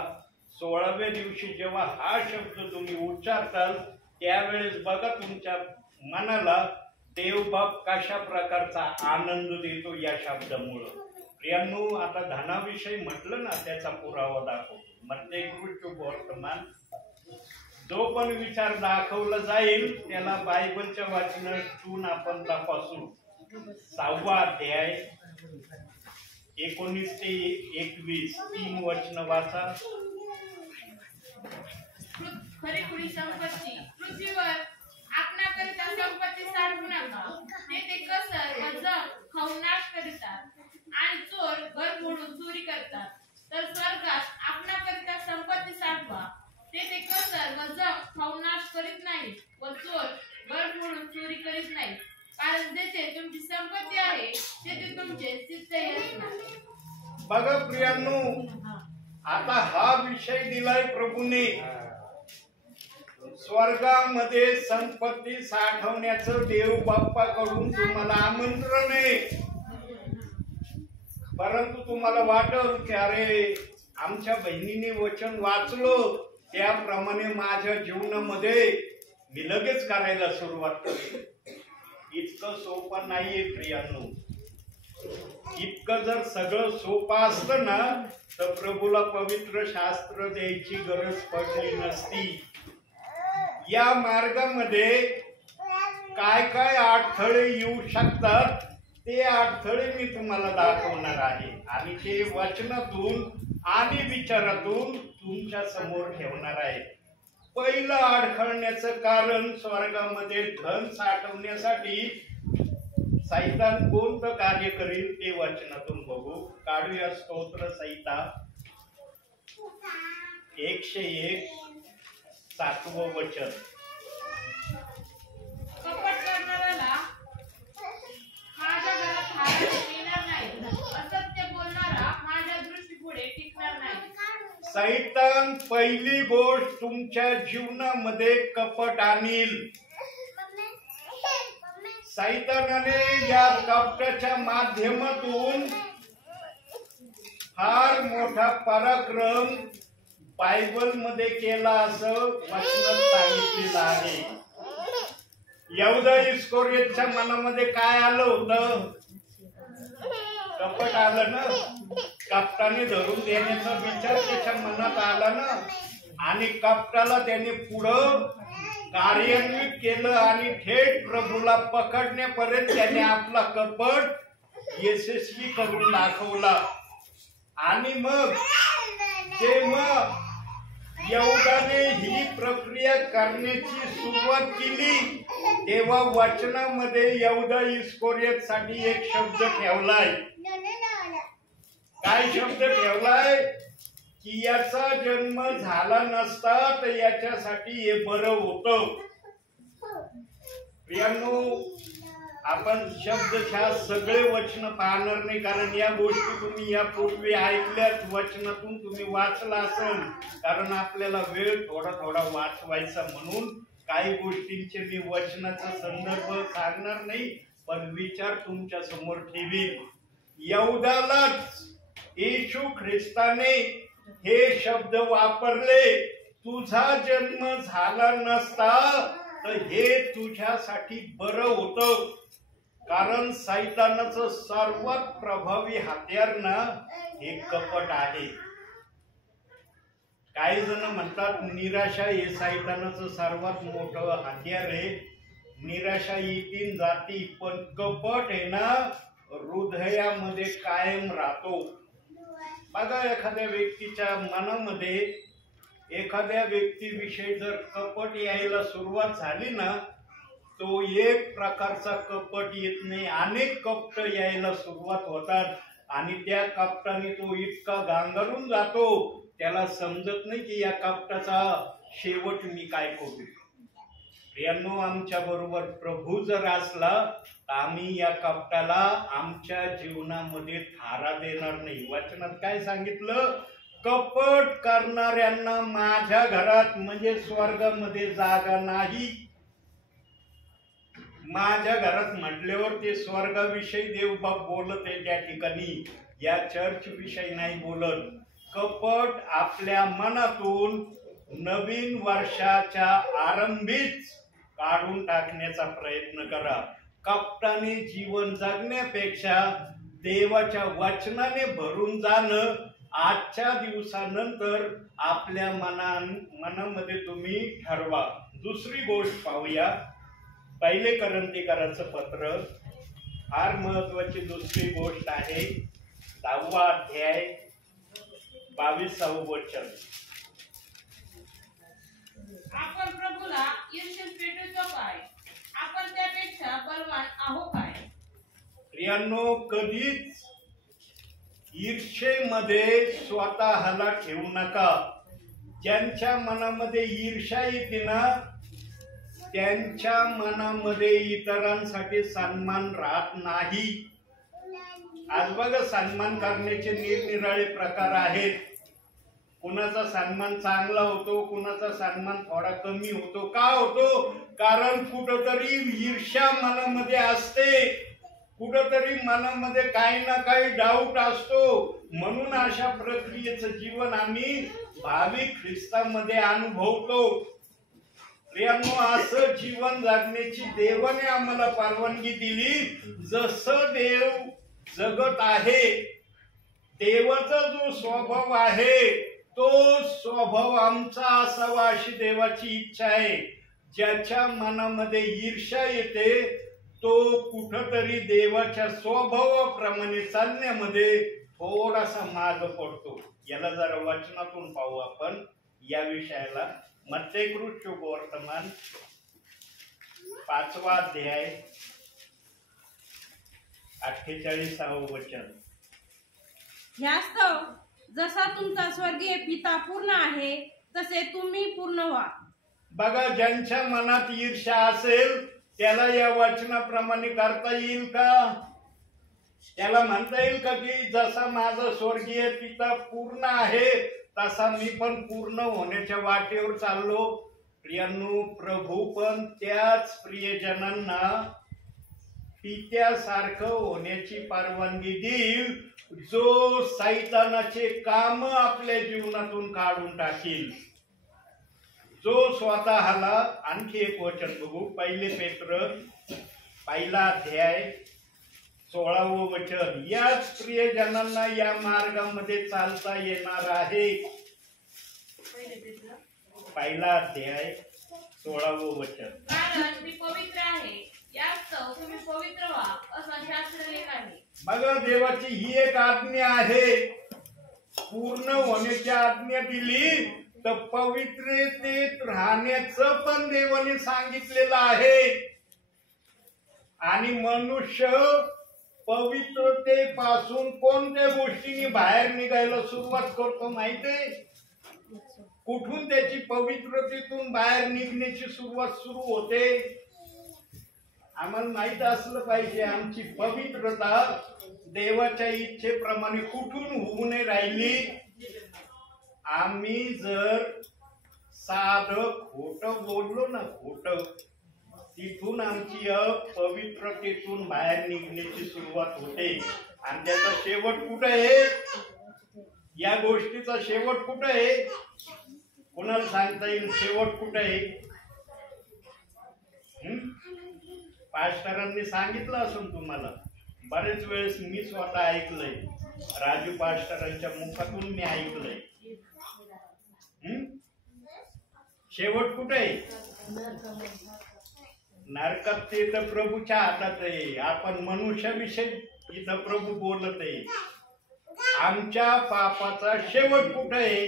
16व्या दिवशी जेव्हा हा शब्द तुम्ही उच्चारताल त्यावेळेस बघा तुमच्या मनाला देवबाप कशा प्रकारचा आनंद देतो या शब्दामुळं. प्रियांनो, आता धनाविषयी म्हटलं ना, त्याचा पुरावा दाखवतो. मत्तेकृष्ण वर्तमान जो पण विचार दाखवला जाईल त्याला बायबलच्या वाचनातून आपण तपासू. 6वा अध्याय 19 ते 21 3 वचन वाचा. खरी संपत्ती पृथ्वीवर आपणाकरिता संपत्ती साठवू नका. ते कसर व जम खाऊन नाश करीतात आणि चोर घर मोडून चोरी करतात. तर स्वर्गात आपणाकरिता संपत्ती साठवा. ते कसर व जम खाऊन नाश करीत नाही व चोर घर मोडून चोरी करीत नाही. कारण जेथे तुमची संपत्ती आहे तेथे तुमचे चित्तही असणार. बघा प्रियांनो, आता हा विषय दिलाय प्रभूने. स्वर्गामध्ये संपत्ती साठवण्याचं देव बाप्पाकडून तुम्हाला आमंत्रण आहे. परंतु तुम्हाला वाटल की अरे आमच्या बहिणीने वचन वाचलो त्याप्रमाणे माझ्या जीवनामध्ये मी लगेच करायला सुरुवात केली. इतकं सोपं नाहीये प्रियांनो. इतकं जर सगळं सोपं असतं ना तर प्रभूला पवित्र शास्त्र द्यायची गरज पडली नसती. या मार्गामध्ये काय काय अडथळे येऊ शकतात ते अडथळे मी तुम्हाला दाखवणार आहे आणि ते वचनातून आणि विचारातून तुमच्या समोर ठेवणार आहे. पहिलं अडखळण्याचं कारण स्वर्गामध्ये धन साठवण्यासाठी सैतान कोणतं कार्य करील ते वचनातून बघू. काढूया स्तोत्र संहिता 101 7वं वचन. कपट करणाऱ्याला माझ्या घरात हारायला येणार नाही, असत्य बोलणारा माझ्या दृष्टीपुढे टिकणार नाही. सैतान पहिली गोष्ट तुमच्या जीवनामध्ये कपट आणील. सैतानाने या कपटाच्या माध्यमातून फार मोठा पराक्रम बायबल मध्ये केला असं वचनात सांगितलेलं आहे. यहूदा इस्करियोतच्या मनामध्ये काय आलं होतं? कपट आलं ना. कपटाने धरून देण्याचा विचार त्याच्या मनात आला ना आणि कपटाला त्याने पुढं कार्यान्वित केलं आणि थेट प्रभूला पकडण्यापर्यंत त्याने आपला कपट यशस्वी करून दाखवला. आणि मग जेव्हा यहूदाने ही प्रक्रिया करण्याची सुरुवात केली तेव्हा वचनामध्ये यहूदा इस्करियोतसाठी एक शब्द ठेवलाय. काय शब्द ठेवलाय? की याचा जन्म झाला नसता तर याच्यासाठी हे बरं होतं. प्रियांनो, आपण शब्दशः सगळे वचन पाहणार नाही कारण या गोष्टी तुम्ही यापूर्वी ऐकल्यात, वचनातून तुम्ही वाचला असेल. कारण आपल्याला वेळ थोडा थोडा वाचवायचा म्हणून काही गोष्टींचे मी वचनाचा संदर्भ सांगणार नाही पण विचार तुमच्या समोर ठेवीन. यहूदालाच येशू ख्रिस्ताने हे शब्द वापरले. तुझा जन्म झाला नसता तर हे तुझ्यासाठी बरं होतं. कारण सैतानाचं सर्वात प्रभावी हत्यार ना हे कपट आहे. काही जण म्हणतात निराशा हे सैतानाचं सर्वात मोठं हत्यार आहे. निराशा येतीन जाती पण कपट आहे ना हृदयामध्ये कायम राहतो. बघा, एखाद्या व्यक्तीच्या मनामध्ये एखाद्या व्यक्तीविषयी जर कपट यायला सुरुवात झाली ना तो एक प्रकारचा कपट येत नाही, अनेक कपट यायला सुरुवात होतात आणि त्या कपटाने तो इतका गांगरून जातो त्याला समजत नाही की या कपटाचा शेवट मी काय करू. प्रियांनो, आमच्या बरोबर प्रभू जर असला तर आम्ही या कपटाला आमच्या जीवनामध्ये थारा देणार नाही. वचनात काय सांगितलं? कपट करणाऱ्यांना माझ्या घरात म्हणजे स्वर्गामध्ये जागा नाही. माझ्या घरात म्हटल्यावर ते स्वर्गाविषयी देवबाप बोलत आहे त्या ठिकाणी, या चर्च विषयी नाही बोलत. कपट आपल्या मनातून नवीन वर्षाच्या आरंभीच काढून टाकण्याचा प्रयत्न करा. कपटाने जीवन जगण्यापेक्षा देवाच्या वचनाने भरून जाणं आजच्या दिवसानंतर आपल्या मनामध्ये तुम्ही ठरवा. दुसरी गोष्ट पाहूया. पहिले करंथीकरांचं पत्र, फार महत्वाची दुसरी गोष्ट आहे. 10वा अध्याय 22वे वचन. आपण प्रभूला ईर्ष्येत पेटवतो काय? आपण त्यापेक्षा बलवान आहो काय? प्रियांनो, कधीच ईर्ष्येमध्ये स्वतःला ठेवू नका. ज्यांच्या मनामध्ये ईर्ष्या येते ना त्यांच्या मनामध्ये इतरांसाठी सन्मान राहत नाही. आज बघा, सन्मान करण्याचे निरनिराळे प्रकार आहेत. कुणाचा सन्मान चांगला होतो, कुणाचा सन्मान थोडा कमी होतो. का होतो? कारण कुठंतरी ईर्ष्या मनामध्ये असते, कुठंतरी मनामध्ये काही ना काही डाऊट असतो. म्हणून अशा प्रक्रियेचं जीवन आम्ही भाविक ख्रिस्तामध्ये अनुभवतो. प्रियांनो, असं जीवन जगण्याची देवाने आम्हाला परवानगी दिली जसं देव जगत आहे, देवाचा जो स्वभाव आहे तो स्वभाव आमचा असावा अशी देवाची इच्छा आहे. ज्याच्या मनामध्ये ईर्ष्या येते तो कुठंतरी देवाच्या स्वभावाप्रमाणे चालण्यामध्ये थोडासा माग पडतो. याला जरा वचनातून पाहू आपण या विषयाला. मत्तेकृत शुभवर्तमान 5वा अध्याय 48वे वचन. ह्यास्तव जसा तुमचा स्वर्गीय पिता पूर्ण आहे तसे तुम्ही पूर्ण व्हा. बघा, ज्यांच्या मनात ईर्ष्या असेल त्याला या वचनाप्रमाणे करता येईल का? त्याला म्हणता येईल का की जसा माझा स्वर्गीय पिता पूर्ण आहे तसा मी पण पूर्ण होण्याच्या वाटेवर चाललो? प्रियांनो, प्रभू पण त्याच प्रियजनांना पित्यासारखं होण्याची परवानगी देईल जो सैतानाचे काम आपल्या जीवनातून काढून टाकील, जो स्वतःला. आणखी एक वचन बघू, 1 पेत्र 1 अध्याय 16वे वचन. याच प्रियजनांना या मार्गामध्ये चालता येणार आहे. 1 अध्याय 16वे वचन. कारण मी पवित्र आहे, यास्तव तुम्ही पवित्र व्हा असं शास्त्रलेख आहे. बघा, देवाची ही एक आज्ञा आहे. पूर्ण होण्याची आज्ञा दिली तर पवित्रतेत राहण्याचं पण देवाने सांगितलेलं आहे. आणि मनुष्य पवित्रतेपासून कोणत्या गोष्टींनी बाहेर निघायला सुरुवात करतो माहितीये? कुठून त्याची पवित्रतेतून बाहेर निघण्याची सुरुवात सुरू होते? आम्हाला माहित असलं पाहिजे आमची पवित्रता देवाच्या इच्छेप्रमाणे कुठून होऊ नये राहिली. आम्ही जर साधं खोटं बोललो ना, खोटं, तिथून आमची अपवित्रतेतून बाहेर निघण्याची सुरुवात होते. आणि त्याचा शेवट कुठं आहे? या गोष्टीचा शेवट कुठं आहे? कोणाला सांगता येईल शेवट कुठं आहे? पास्टरांनी सांगितलं असून तुम्हाला बरेच वेळेस मी स्वतः ऐकलंय, राजू पास्टरांच्या मुखातून मी ऐकलंय. शेवट कुठे आहे? नरकात. ते तर प्रभूच्या हातात आहे. आपण मनुष्याविषयी इथं प्रभू बोलत आहे. आमच्या पापाचा शेवट कुठे आहे?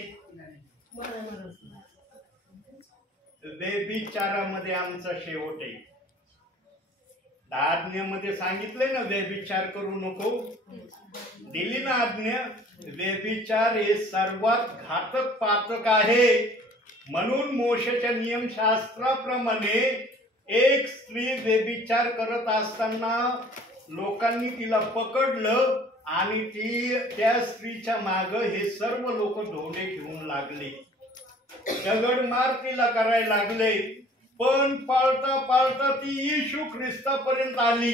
व्यभिचारामध्ये आमचा शेवट आहे. आज्ञेमध्ये सांगितले ना व्यभिचार करू नको, दिली ना आज्ञा. व्यभिचार हे सर्वात घातक पातक आहे. म्हणून मोशेच्या नियमशास्त्राप्रमाणे एक स्त्री व्यभिचार करत असताना लोकांनी तिला पकडलं आणि त्या स्त्रीच्या माग हे सर्व लोक धोंडे घेऊन लागले, दगडमार तिला करायला लागले. पण पाळता पाळता ती येशू ख्रिस्तापर्यंत आली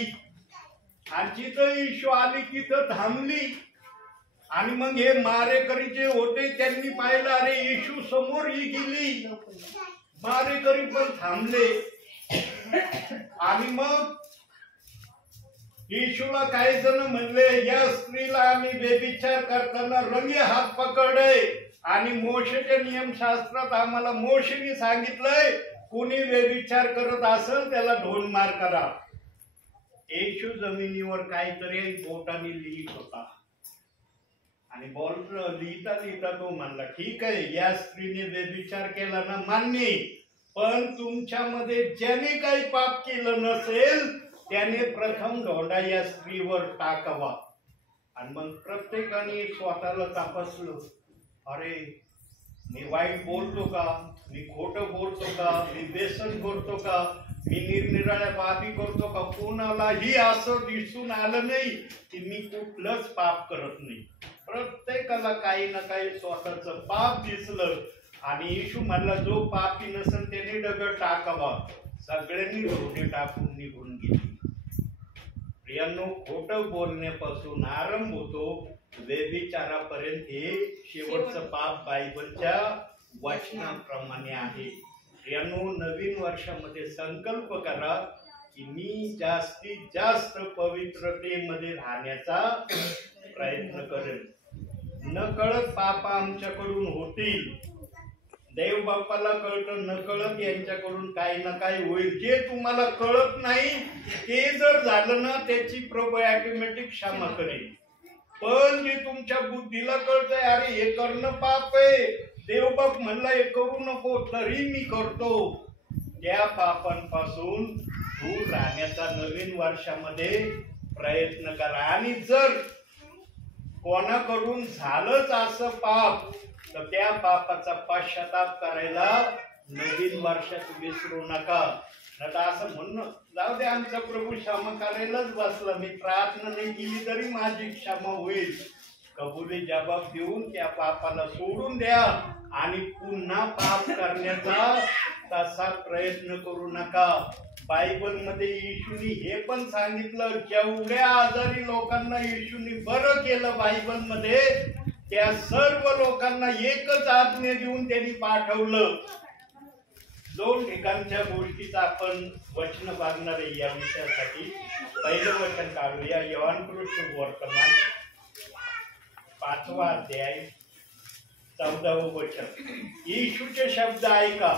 आणि जिथं येशू आली तिथं थांबली. आणि मग हे मारेकरी जे होते त्यांनी पाहिलं, अरे येशू समोर ही गेली. मारेकरी पण थांबले. आणि मग येशूला काही जण म्हणले, या स्त्रीला आम्ही व्यभिचार करताना रंगे हात पकडले आणि मोशेच्या नियमशास्त्रात आम्हाला मोशेने सांगितलंय कोणी व्यभिचार करत असेल त्याला ढोल मार करा. येशू जमिनीवर काहीतरी बोटाने लिहित होता आणि लिहिता लिहिता तो म्हणला, ठीक आहे या स्त्रीने व्यभिचार केला ना मान्य, पण तुमच्यामध्ये ज्याने काही पाप केलं नसेल त्याने प्रथम धोंडा या स्त्रीवर टाकावा. आणि मग प्रत्येकाने स्वतःला तपासलं, अरे मी वाईट बोलतो का, मी खोटं बोलतो का, मी व्यसन करतो का, मी निरनिराळ्या पापी करतो का? कोणालाही असं दिसून आलं नाही की मी कुठलंच पाप करत नाही. प्रत्येकाला काही ना काही स्वतःच पाप दिसलं आणि येशू म्हणला, जो पापी नसेल त्याने दगड टाकावा. सगळ्यांनी धोंडे टाकून निघून गेली. प्रियांनो, खोटं बोलण्यापासून आरंभ होतो व्यभिचारापर्यंत हे शेवटचं पाप बायबलच्या वचनाप्रमाणे आहे. प्रियांनो, नवीन वर्षामध्ये संकल्प करा, की मी जास्तीत जास्त पवित्रतेमध्ये राहण्याचा प्रयत्न करेन. नकळत पाप आमच्याकडून होतील, देव बाप्पाला कळतं, नकळत यांच्याकडून काही ना काही होईल. जे तुम्हाला कळत नाही ते जर झालं ना, त्याची प्रभू ऑटोमॅटिक क्षमा करेल. पण जे तुमच्या बुद्धीला कळतंय, अरे हे करणं पाप आहे, देवबाप म्हणला हे करू नको, तरी मी करतो, त्या पापांपासून दूर राहण्याचा नवीन वर्षामध्ये प्रयत्न करा. आणि जर कोणाकडून झालंच असं पाप, तर त्या पापाचा पश्चाताप करायला नवीन वर्षात विसरू नका. आता असं म्हणणं, जाऊ दे आमचा प्रभू क्षमा करायलाच बसला, मी प्रार्थना नाही केली तरी माझी क्षमा होईल, कबुली जबाब देऊन त्या पापाला सोडून द्या आणि पुन्हा पाप करण्याचा तसा प्रयत्न करू नका. बायबल मध्ये येशूनी हे पण सांगितलं, जेवढ्या आजारी लोकांना येशूनी बरं केलं बायबल मध्ये, त्या सर्व लोकांना एकच आज्ञा देऊन त्यांनी पाठवलं. 2 ठिकाणच्या गोष्टीचा आपण वचन बघणार आहे या विषयासाठी. पहिलं वचन काढूया, योहानकृष्ण वर्तमान 5वा अध्याय 14वं वचन. येशूचे शब्द ऐका.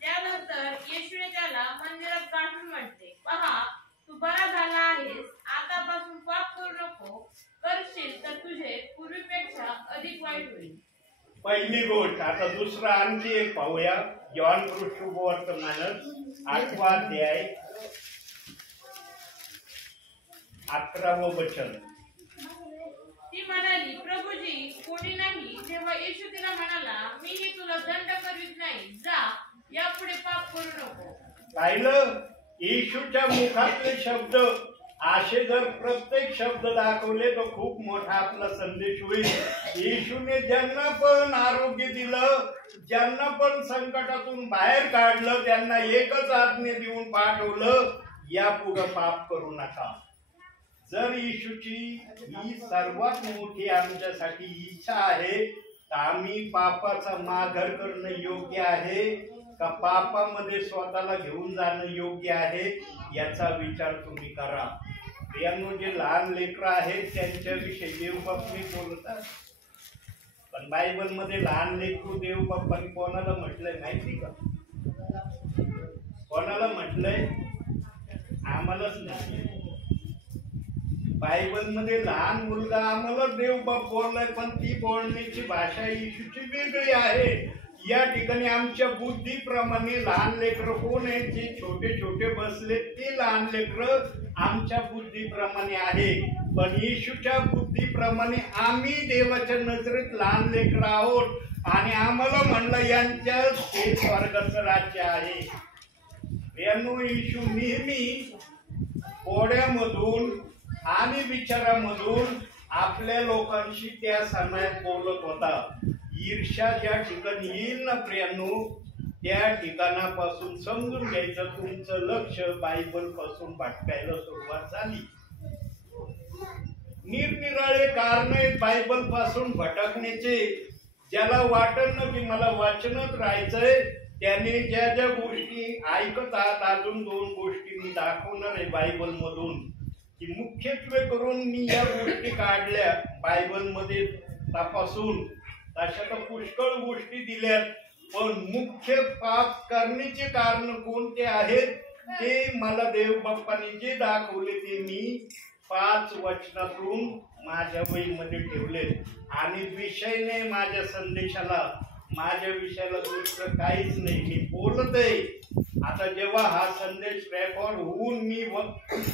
त्यानंतर येशूने त्याला मंदिरात गाठून म्हटले, पहा तू बरा झाला आहेस, आतापासून पाप करू नको, करशील तर तुझे पूर्वीपेक्षा अधिक वाईट होईल. पहिली गोष्ट. आता दुसरा आणखी एक पाहूया, योहानकृष्ण वर्तमान 8वा अध्याय 11वं वचन. ती म्हणाली, प्रभूजी कोणी नाही. तेव्हा येशू तिला म्हणाला, मीही तुला दंड करीत नाही, जा, यापुढे पाप करू नको. पाहिलं, येशूच्या मुखातले शब्द असे जर प्रत्येक शब्द दाखवले तर खूप मोठा आपला संदेश होईल. येशूने ज्यांना पण आरोग्य दिलं, ज्यांना पण संकटातून बाहेर काढलं, त्यांना एकच आज्ञा देऊन पाठवलं, यापुढे पाप करू नका. जर येशूची ही सर्वात मोठी आमच्यासाठी इच्छा आहे, तर आम्ही पापाचा माघार करणं योग्य आहे का पापामध्ये स्वतःला घेऊन जाणं योग्य आहे, याचा विचार तुम्ही करा. प्रियांनो, जे लहान लेकरं आहेत त्यांच्याविषयी देवबाप्पांनी बोलतात, पण बायबल मध्ये लहान लेकरू देवबाप्पांनी कोणाला म्हटलंय माहिती का? कोणाला म्हटलंय? आम्हालाच नाही. बायबल मध्ये लहान मुलगा आम्हाला देवबाप बोललाय, पण ती बोलण्याची भाषा येशूची वेगळी आहे. या ठिकाणी आमच्या बुद्धीप्रमाणे लहान लेकरं कोण आहेत, जे छोटे छोटे बसले ते लहान लेकरं आमच्या बुद्धीप्रमाणे आहे, पण येशूच्या बुद्धीप्रमाणे आम्ही देवाच्या नजरेत लहान लेकरं आहोत. आणि आम्हाला म्हणलं यांच्या ते स्वर्गाचं राज्य आहे. यांनो, येशू नेहमी कोड्यामधून आणि विचारामधून आपल्या लोकांशी त्या समयात बोलत होता. ईर्ष्या ज्या ठिकाणी येईल ना प्रियांनो, त्या ठिकाणापासून समजून घ्यायचं तुमचं लक्ष बायबल पासून भटकायला सुरुवात झाली. निरनिराळे कारण आहेत बायबल पासून भटकण्याचे. ज्याला वाटत ना की मला वाचनात राहायचंय, त्याने ज्या ज्या गोष्टी ऐकत आहात, अजून 2 गोष्टी मी दाखवणार आहे बायबल मधून, की मुख्यत्वे करून मी या गोष्टी काढल्या बायबल मध्ये तपासून. तशा तर पुष्कळ गोष्टी दिल्यात, पण मुख्य पाप करण्याचे कारण कोणते आहेत ते मला देव बाप्पाने जे दाखवले ते मी 5 वचनातून माझ्या वहीमध्ये ठेवले. आणि विषय नाही माझ्या संदेशाला, माझ्या विषयाला दुसरं काहीच नाही, मी बोलत आहे. आता जेव्हा हा संदेश रेकॉर्ड होऊन मी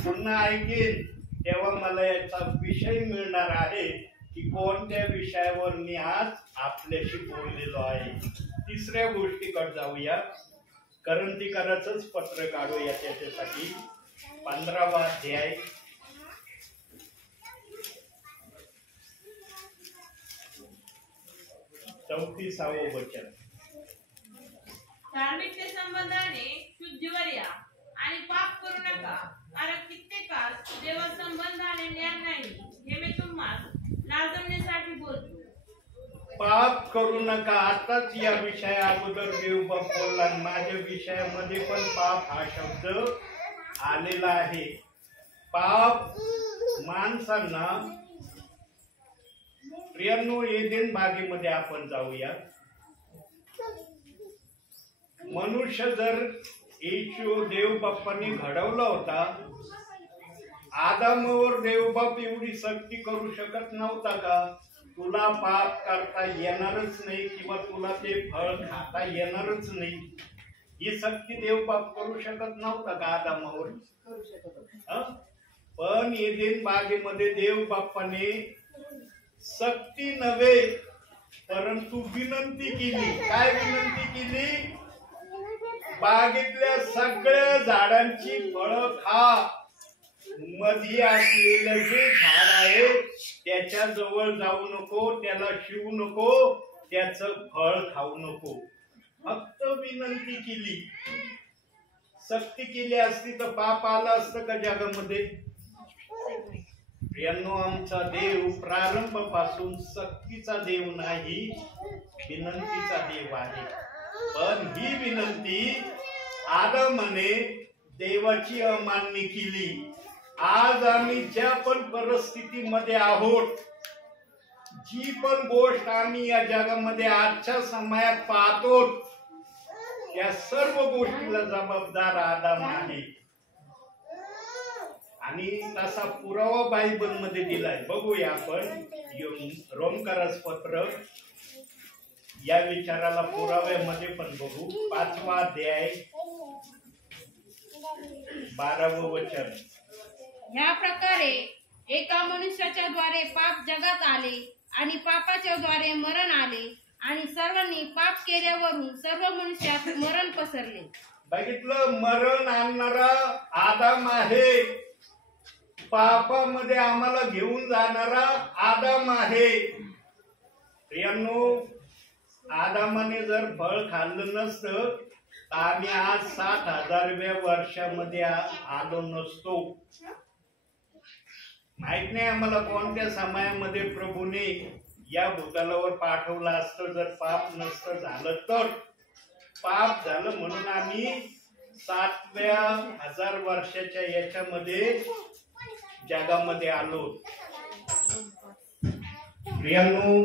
पुन्हा ऐकेन, तेव्हा मला याचा विषय मिळणार आहे की कोणत्या विषयावर मी आज आपल्याशी बोललेलो आहे. तिसऱ्या गोष्टीकडे जाऊया, करंतीकराचंच पत्र काढूया. त्याच्यासाठी 15वा अध्याय 34वं वचन. धार्मिकते संबंधाने शुद्धीवर या आणि पाप करू नका, कारण कित्येकास देवा संबंधाने ज्ञान नाही, हे मी तुम्हाला लाजवण्यासाठी बोलतो. पाप करू नका. आताच या विषया अगोदर देवबाप बोलला, माझ्या विषयामध्ये पण पाप हा शब्द आलेला आहे. पाप माणसांना, प्रियांनो एदेन बागेमध्ये आपण जाऊया. मनुष्य जर येशू देवबाप्पांनी घडवला होता, आदामावर देवबाप एवढी सक्ती करू शकत नव्हता का? तुला पाप करता येणारच नाही किंवा तुला ते फळ खाता येणारच नाही, ही सक्ती देवबाप करू शकत नव्हता का आदामावर? पण एदेन बागेमध्ये देवबाप्पाने सक्ती नव्हे परंतु विनंती केली. काय विनंती केली? बागेतल्या सगळ्या झाडांची फळं खा, मध्ये असलेलं जे झाड आहे त्याच्या जवळ जाऊ नको, त्याला शिवू नको, त्याचं फळ खाऊ नको. फक्त विनंती केली. सक्ती केली असती तर पाप आलं असतं का जगामध्ये? प्रियांनो, आमचा देव प्रारंभापासून सक्तीचा देव नाही, विनंतीचा देव आहे. पण ही विनंती आदामाने देवाची अमान्य केली. आज आम्ही ज्या पण परिस्थितीमध्ये आहोत, जी पण गोष्ट आम्ही या जगामध्ये आजच्या समयात पाहतो, या सर्व गोष्टीला जबाबदार आदाम आहे. आणि तसा पुरावा बायबल मध्ये दिलाय. बघूया आपण रोमकरास पत्र या विचाराला पुराव्यामध्ये पण बघू. 5वा अध्याय 12व वचन. ह्या प्रकारे एका मनुष्याच्या द्वारे पाप जगात आले आणि पापाच्या द्वारे मरण आले आणि सर्वांनी पाप केल्यावरून सर्व मनुष्यात मरण पसरले. बघितलं, मरण आणणारा आदाम आहे, पापामध्ये आम्हाला घेऊन जाणारा आदाम आहे. प्रियांनो, आदामाने जर फळ खाल्लं नसतं तर आम्ही आज 7000व्या वर्षामध्ये आलो नसतो. माहित नाही आम्हाला कोणत्या समयामध्ये प्रभूने या भूतलावर पाठवलं असतं जर पाप नसतं झालं तर. पाप झालं म्हणून आम्ही 7,000 वर्षाच्या याच्यामध्ये जगामध्ये आलो. प्रियांनो,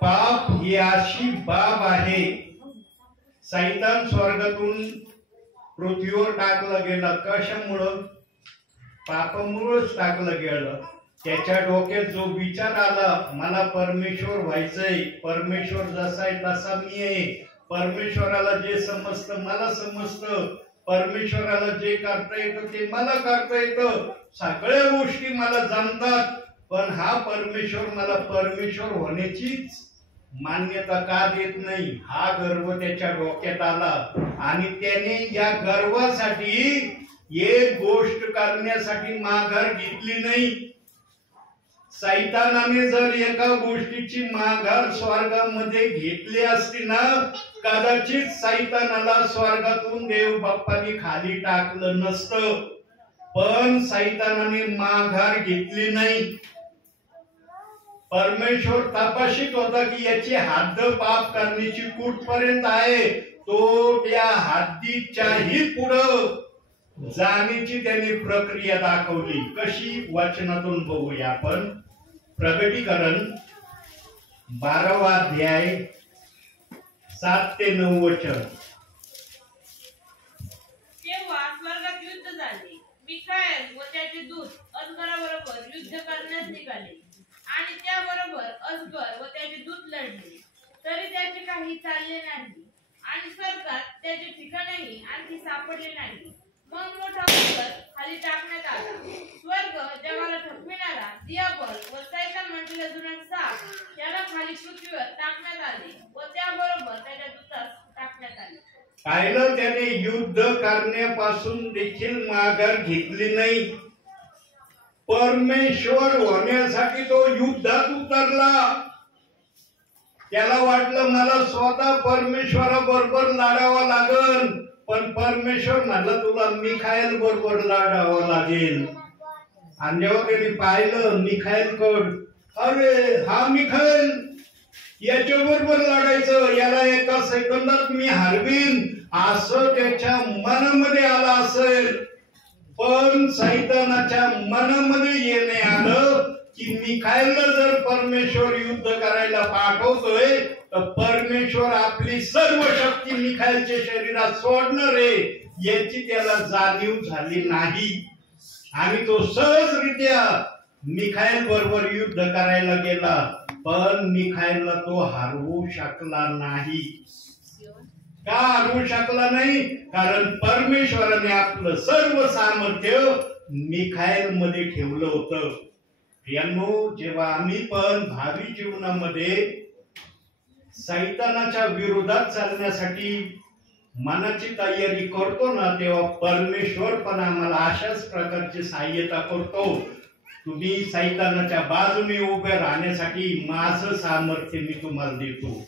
पाप ही अशी बाब आहे, सैतान स्वर्गातून पृथ्वीवर टाकलं गेलं. कशामुळं? पापामुळेच टाकलं गेलं. त्याच्या डोक्यात जो विचार आला, मला परमेश्वर व्हायचंय, परमेश्वर जसा आहे तसा मी आहे, परमेश्वराला जे समजतं मला समजतं, परमेश्वराला जे करता येतं ते मला करता येतं, सगळ्या गोष्टी मला जमतात, पण हा परमेश्वर मला परमेश्वर होण्याचीच मान्यता का देत नाही? हा गर्व त्याच्या डोक्यात आला आणि त्याने या गर्वासाठी एक गोष्ट करण्यासाठी माघार घेतली नाही. सैतानाने जर एका गोष्टीची माघार स्वर्गामध्ये घेतली असती ना, कदाचित सैतानाला स्वर्गातून देव बाप्पाने खाली टाकलं नसतं. पण सैतानाने माघार घेतली नाही. परमेश्वर तपासित होता की याची हद्द पाप करण्याची कुठपर्यंत आहे. तो त्या हद्दीच्याही पुढं जाण्याची त्यांनी प्रक्रिया दाखवली. कशी? वचनातून बघूया आपण. प्रकटीकरण 12वा अध्याय 7 ते 9 वचन. तेव्हा स्वर्गात युद्ध झाले. मिखाएल व त्याचे दूत अजगराबरोबर युद्ध करण्यास निघाले आणि त्याबरोबर अजगर व त्याचे दूत लढले, तरी त्याचे काही चालले नाही आणि स्वर्गात त्याचे ठिकाणही आणखी सापडले नाही. मग मोठा अजगर खाली टाकण्यात आला. स्वर्ग जगाला ठपविणारा दियाबल व सैतान म्हटलेला जुना साप याला खाली पृथ्वीवर टाकण्यात आले व त्याबरोबर त्याच्या दूतास टाकण्यात आले. पाहिलं, त्याने युद्ध करण्यापासून देखील माघार घेतली नाही. परमेश्वर होण्यासाठी तो युद्धात उतरला. त्याला वाटलं मला स्वतः परमेश्वराबरोबर लढावं लागल, पण परमेश्वर म्हणलं तुला मिखाएल बरोबर लढावं लागेल. आणि जेव्हा त्यांनी पाहिलं मिखाएल कड अरे हा मिखाईल, याच्या बरोबर लढायचं, याला एका सेकंदात मी हरवीन असं त्याच्या मनामध्ये आलं असेल. पण सैतानाच्या मनामध्ये येणे आलं की मिखाईलला जर परमेश्वर युद्ध करायला पाठवतोय तर परमेश्वर आपली सर्व शक्ती मिखाईलच्या शरीरात सोडणार आहे याची त्याला जाणीव झाली नाही. आणि तो सहजरित्या मिखाईल बरोबर युद्ध करायला गेला, पण मिखाईलला तो हरवू शकला नाही. का हरवू शकला नाही? कारण परमेश्वराने आपलं सर्व सामर्थ्य मिखाईल मध्ये ठेवलं होतं. यांनो, जेव्हा आम्ही पण भावी जीवनामध्ये सैतानाच्या विरोधात चालण्यासाठी मनाची तयारी करतो ना, तेव्हा परमेश्वर पण आम्हाला अशाच प्रकारची सहाय्यता करतो. तुम्ही सैतानाच्या बाजूने उभे राहण्यासाठी माझं सामर्थ्य मी तुम्हाला देतो.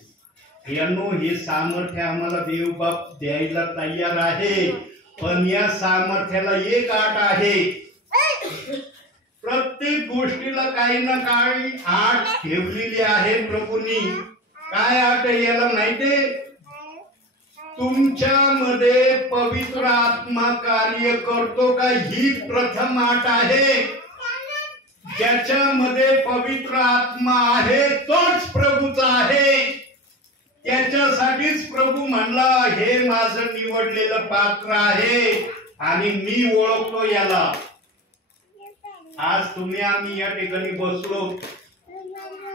यांनो, हे सामर्थ्य आम्हाला देव बाप द्यायला तयार आहे, पण या सामर्थ्याला एक अट आहे. प्रत्येक गोष्टीला काही ना काही अट ठेवलेली आहे प्रभूंनी. काय अट आहे याला माहितीये? तुमच्यामध्ये पवित्र आत्मा कार्य करतो का, ही प्रथम अट आहे. ज्याच्यामध्ये पवित्र आत्मा आहे तोच प्रभूचा आहे. त्याच्यासाठीच प्रभू म्हणला, हे माझं निवडलेलं पात्र आहे आणि मी ओळखतो याला. आज तुम्ही आम्ही या ठिकाणी बसलो,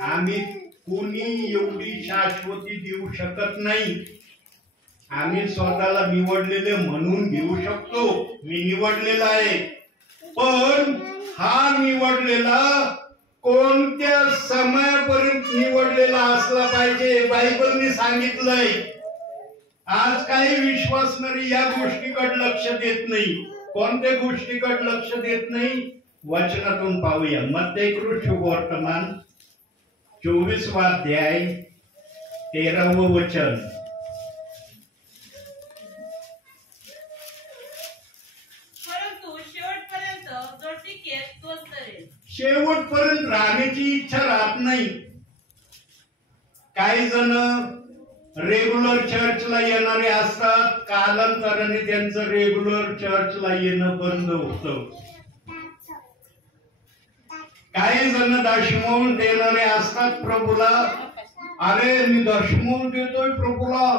आम्ही कोणी एवढी शाश्वती देऊ शकत नाही. आम्ही स्वतःला निवडलेले म्हणून घेऊ शकतो, मी निवडलेला आहे. पण हा निवडलेला कोणत्या समयापर्यंत निवडलेला असला पाहिजे, बायबलने सांगितलंय. आज काही विश्वासणारी या गोष्टीकडे लक्ष देत नाही. कोणत्या गोष्टीकडे लक्ष देत नाही? वचनातून पाहूया. मत्तेकृत शुभवर्तमान 24वा अध्याय 13वं वचन. परंतु शेवटपर्यंत जो टिकेल तोच तरेल. शेवटपर्यंत राहण्याची इच्छा राहत नाही. काही जण रेग्युलर चर्चला येणारे असतात, कालांतराने त्यांचं रेग्युलर चर्चला येणं बंद होतं. काही जण दशमोल देणारे असतात प्रभूला. अरे मी दशमोल देतोय प्रभूला,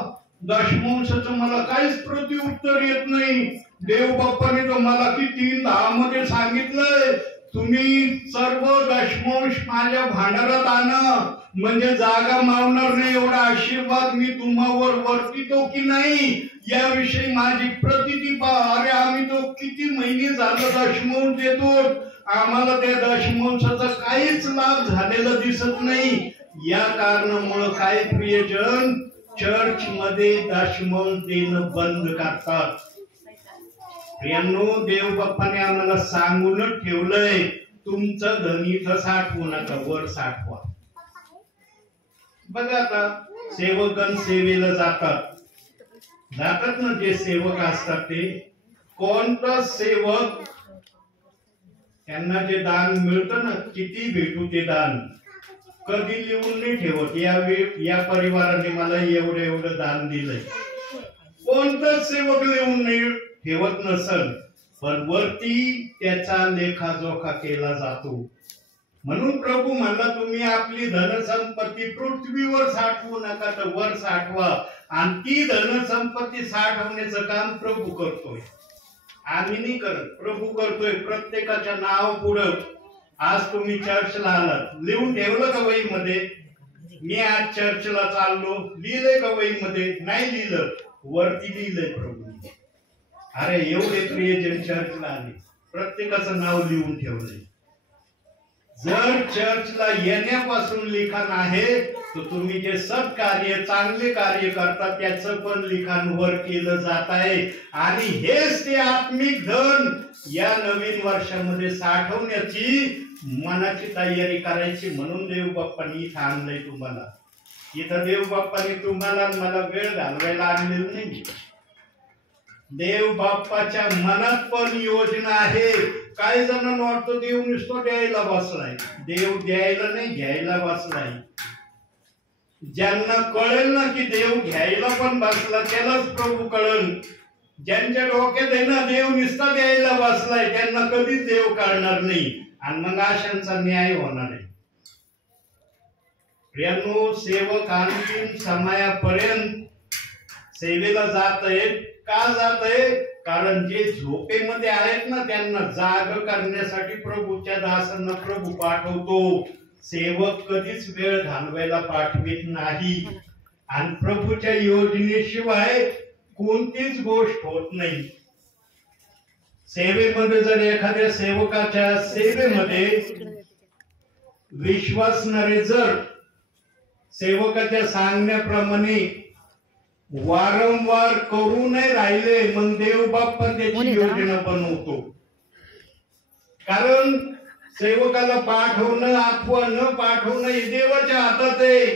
दशमोशाचं मला काहीच प्रत्युत्तर येत नाही. देव बाप्पाने तो मला किती 10 मध्ये सांगितलंय, तुम्ही सर्व दशमोश माझ्या भांडारात आणा, म्हणजे जागा मावणार नाही. एवढा आशीर्वाद मी तुम्हावर वर्तितो की नाही याविषयी माझी प्रतिती पहा. अरे आम्ही तो किती महिने झालं दशमोल देतो, आम्हाला त्या दशमोशाचा काहीच लाभ झालेला दिसत नाही. या कारणामुळे काही प्रियजन चर्च मध्ये दशमोल देणं बंद करतात. प्रियांनो, देव बाप्पाने आम्हाला सांगूनच ठेवलंय, तुमचं धन इथं साठवू नका, वर साठवा. बघा आता सेवकगण सेवेला जातात ना, जे सेवक असतात ते, कोणता सेवक त्यांना जे दान मिळतं ना, किती भेटू ते दान कधी लिहून नाही ठेवत. या परिवाराने मला एवढं दान दिलंय, कोणताच सेवक लिहून नाही ठेवत नसल, पण वरती त्याचा लेखाजोखा केला जातो. म्हणून प्रभू म्हणला, तुम्ही आपली धनसंपत्ती पृथ्वीवर साठवू नका, तर वर साठवा. आणि ती धनसंपत्ती साठवण्याचं काम प्रभू करतोय, आम्ही नाही करत, प्रभू करतोय. प्रत्येकाच्या नाव पुढं आज तुम्ही चर्चला आलात, लिहून ठेवलं का वहीमध्ये? मी आज चर्चला चाललो, लिहिलंय का वहीमध्ये? नाही लिहिलं, वरती लिहिलंय प्रभू. अरे एवढे प्रियजन चर्चला आले, प्रत्येकाचं नाव लिहून ठेवलंय. जर चर्चला येण्यापासून लिखाण आहे, तर तुम्ही जे सत्कार्य चांगले कार्य करता त्याचं पण लिखाण वर केलं जात आहे. आणि हेच ते आत्मिक धन या नवीन वर्षामध्ये साठवण्याची मनाची तयारी करायची. म्हणून देव बाप्पांनी इथं आणलंय तुम्हाला. इथं देव बाप्पांनी तुम्हाला मला वेळ घालवायला आणलेलं नाही. देव बाप्पाच्या मनात पण योजना आहे. काही जणांना वाटतं देव नुसतं द्यायला बसलाय. देव द्यायला नाही, घ्यायला बसलाय. ज्यांना कळेल ना की देव घ्यायला पण बसला त्यालाच प्रभू कळेल. ज्यांच्या डोक्यात आहे ना देव नुसता द्यायला बसलाय त्यांना कधीच देव कळणार नाही आणि मग अशांचा न्याय होणार आहे. प्रियांनो, सेवक अंतिम समयापर्यंत सेवेला जात आहेत. का जात आहे? कारण जे झोपेमध्ये आहेत ना त्यांना जाग करण्यासाठी प्रभूच्या दासांना प्रभू पाठवतो. सेवक कधीच वेळ घालवायला पाठवित नाही आणि प्रभूच्या योजनेशिवाय कोणतीच गोष्ट होत नाही. सेवेमध्ये जर एखाद्या सेवकाच्या सेवेमध्ये विश्वासणारे जर सेवकाच्या सांगण्याप्रमाणे वारंवार करू नाही राहिले मग देव बाप्पा त्याची योजना बनवतो. कारण सेवकाला पाठवणं अथवा न पाठवणं हे देवाच्या हातात आहे.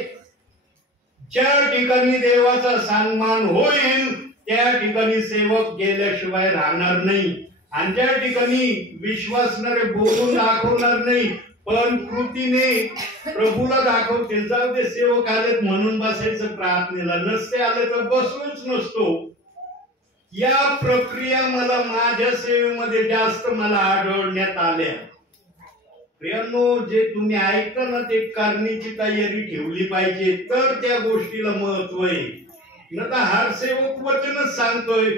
ज्या ठिकाणी देवाचा सन्मान होईल त्या ठिकाणी सेवक गेल्याशिवाय राहणार नाही आणि ज्या ठिकाणी विश्वासणारे बोलून दाखवणार नाही पण कृतीने प्रभूला दाखवते. जाऊ दे सेवक आलेत म्हणून बसायचं प्रार्थनेला, नसते आले तर बसलोच नसतो. या प्रक्रिया मला माझ्या सेवेमध्ये जास्त मला आढळण्यात आल्या. प्रियांनो, जे तुम्ही ऐकता ना ते करण्याची तयारी ठेवली पाहिजे तर त्या गोष्टीला महत्व आहे. न तर हर सेवक वचनच सांगतोय.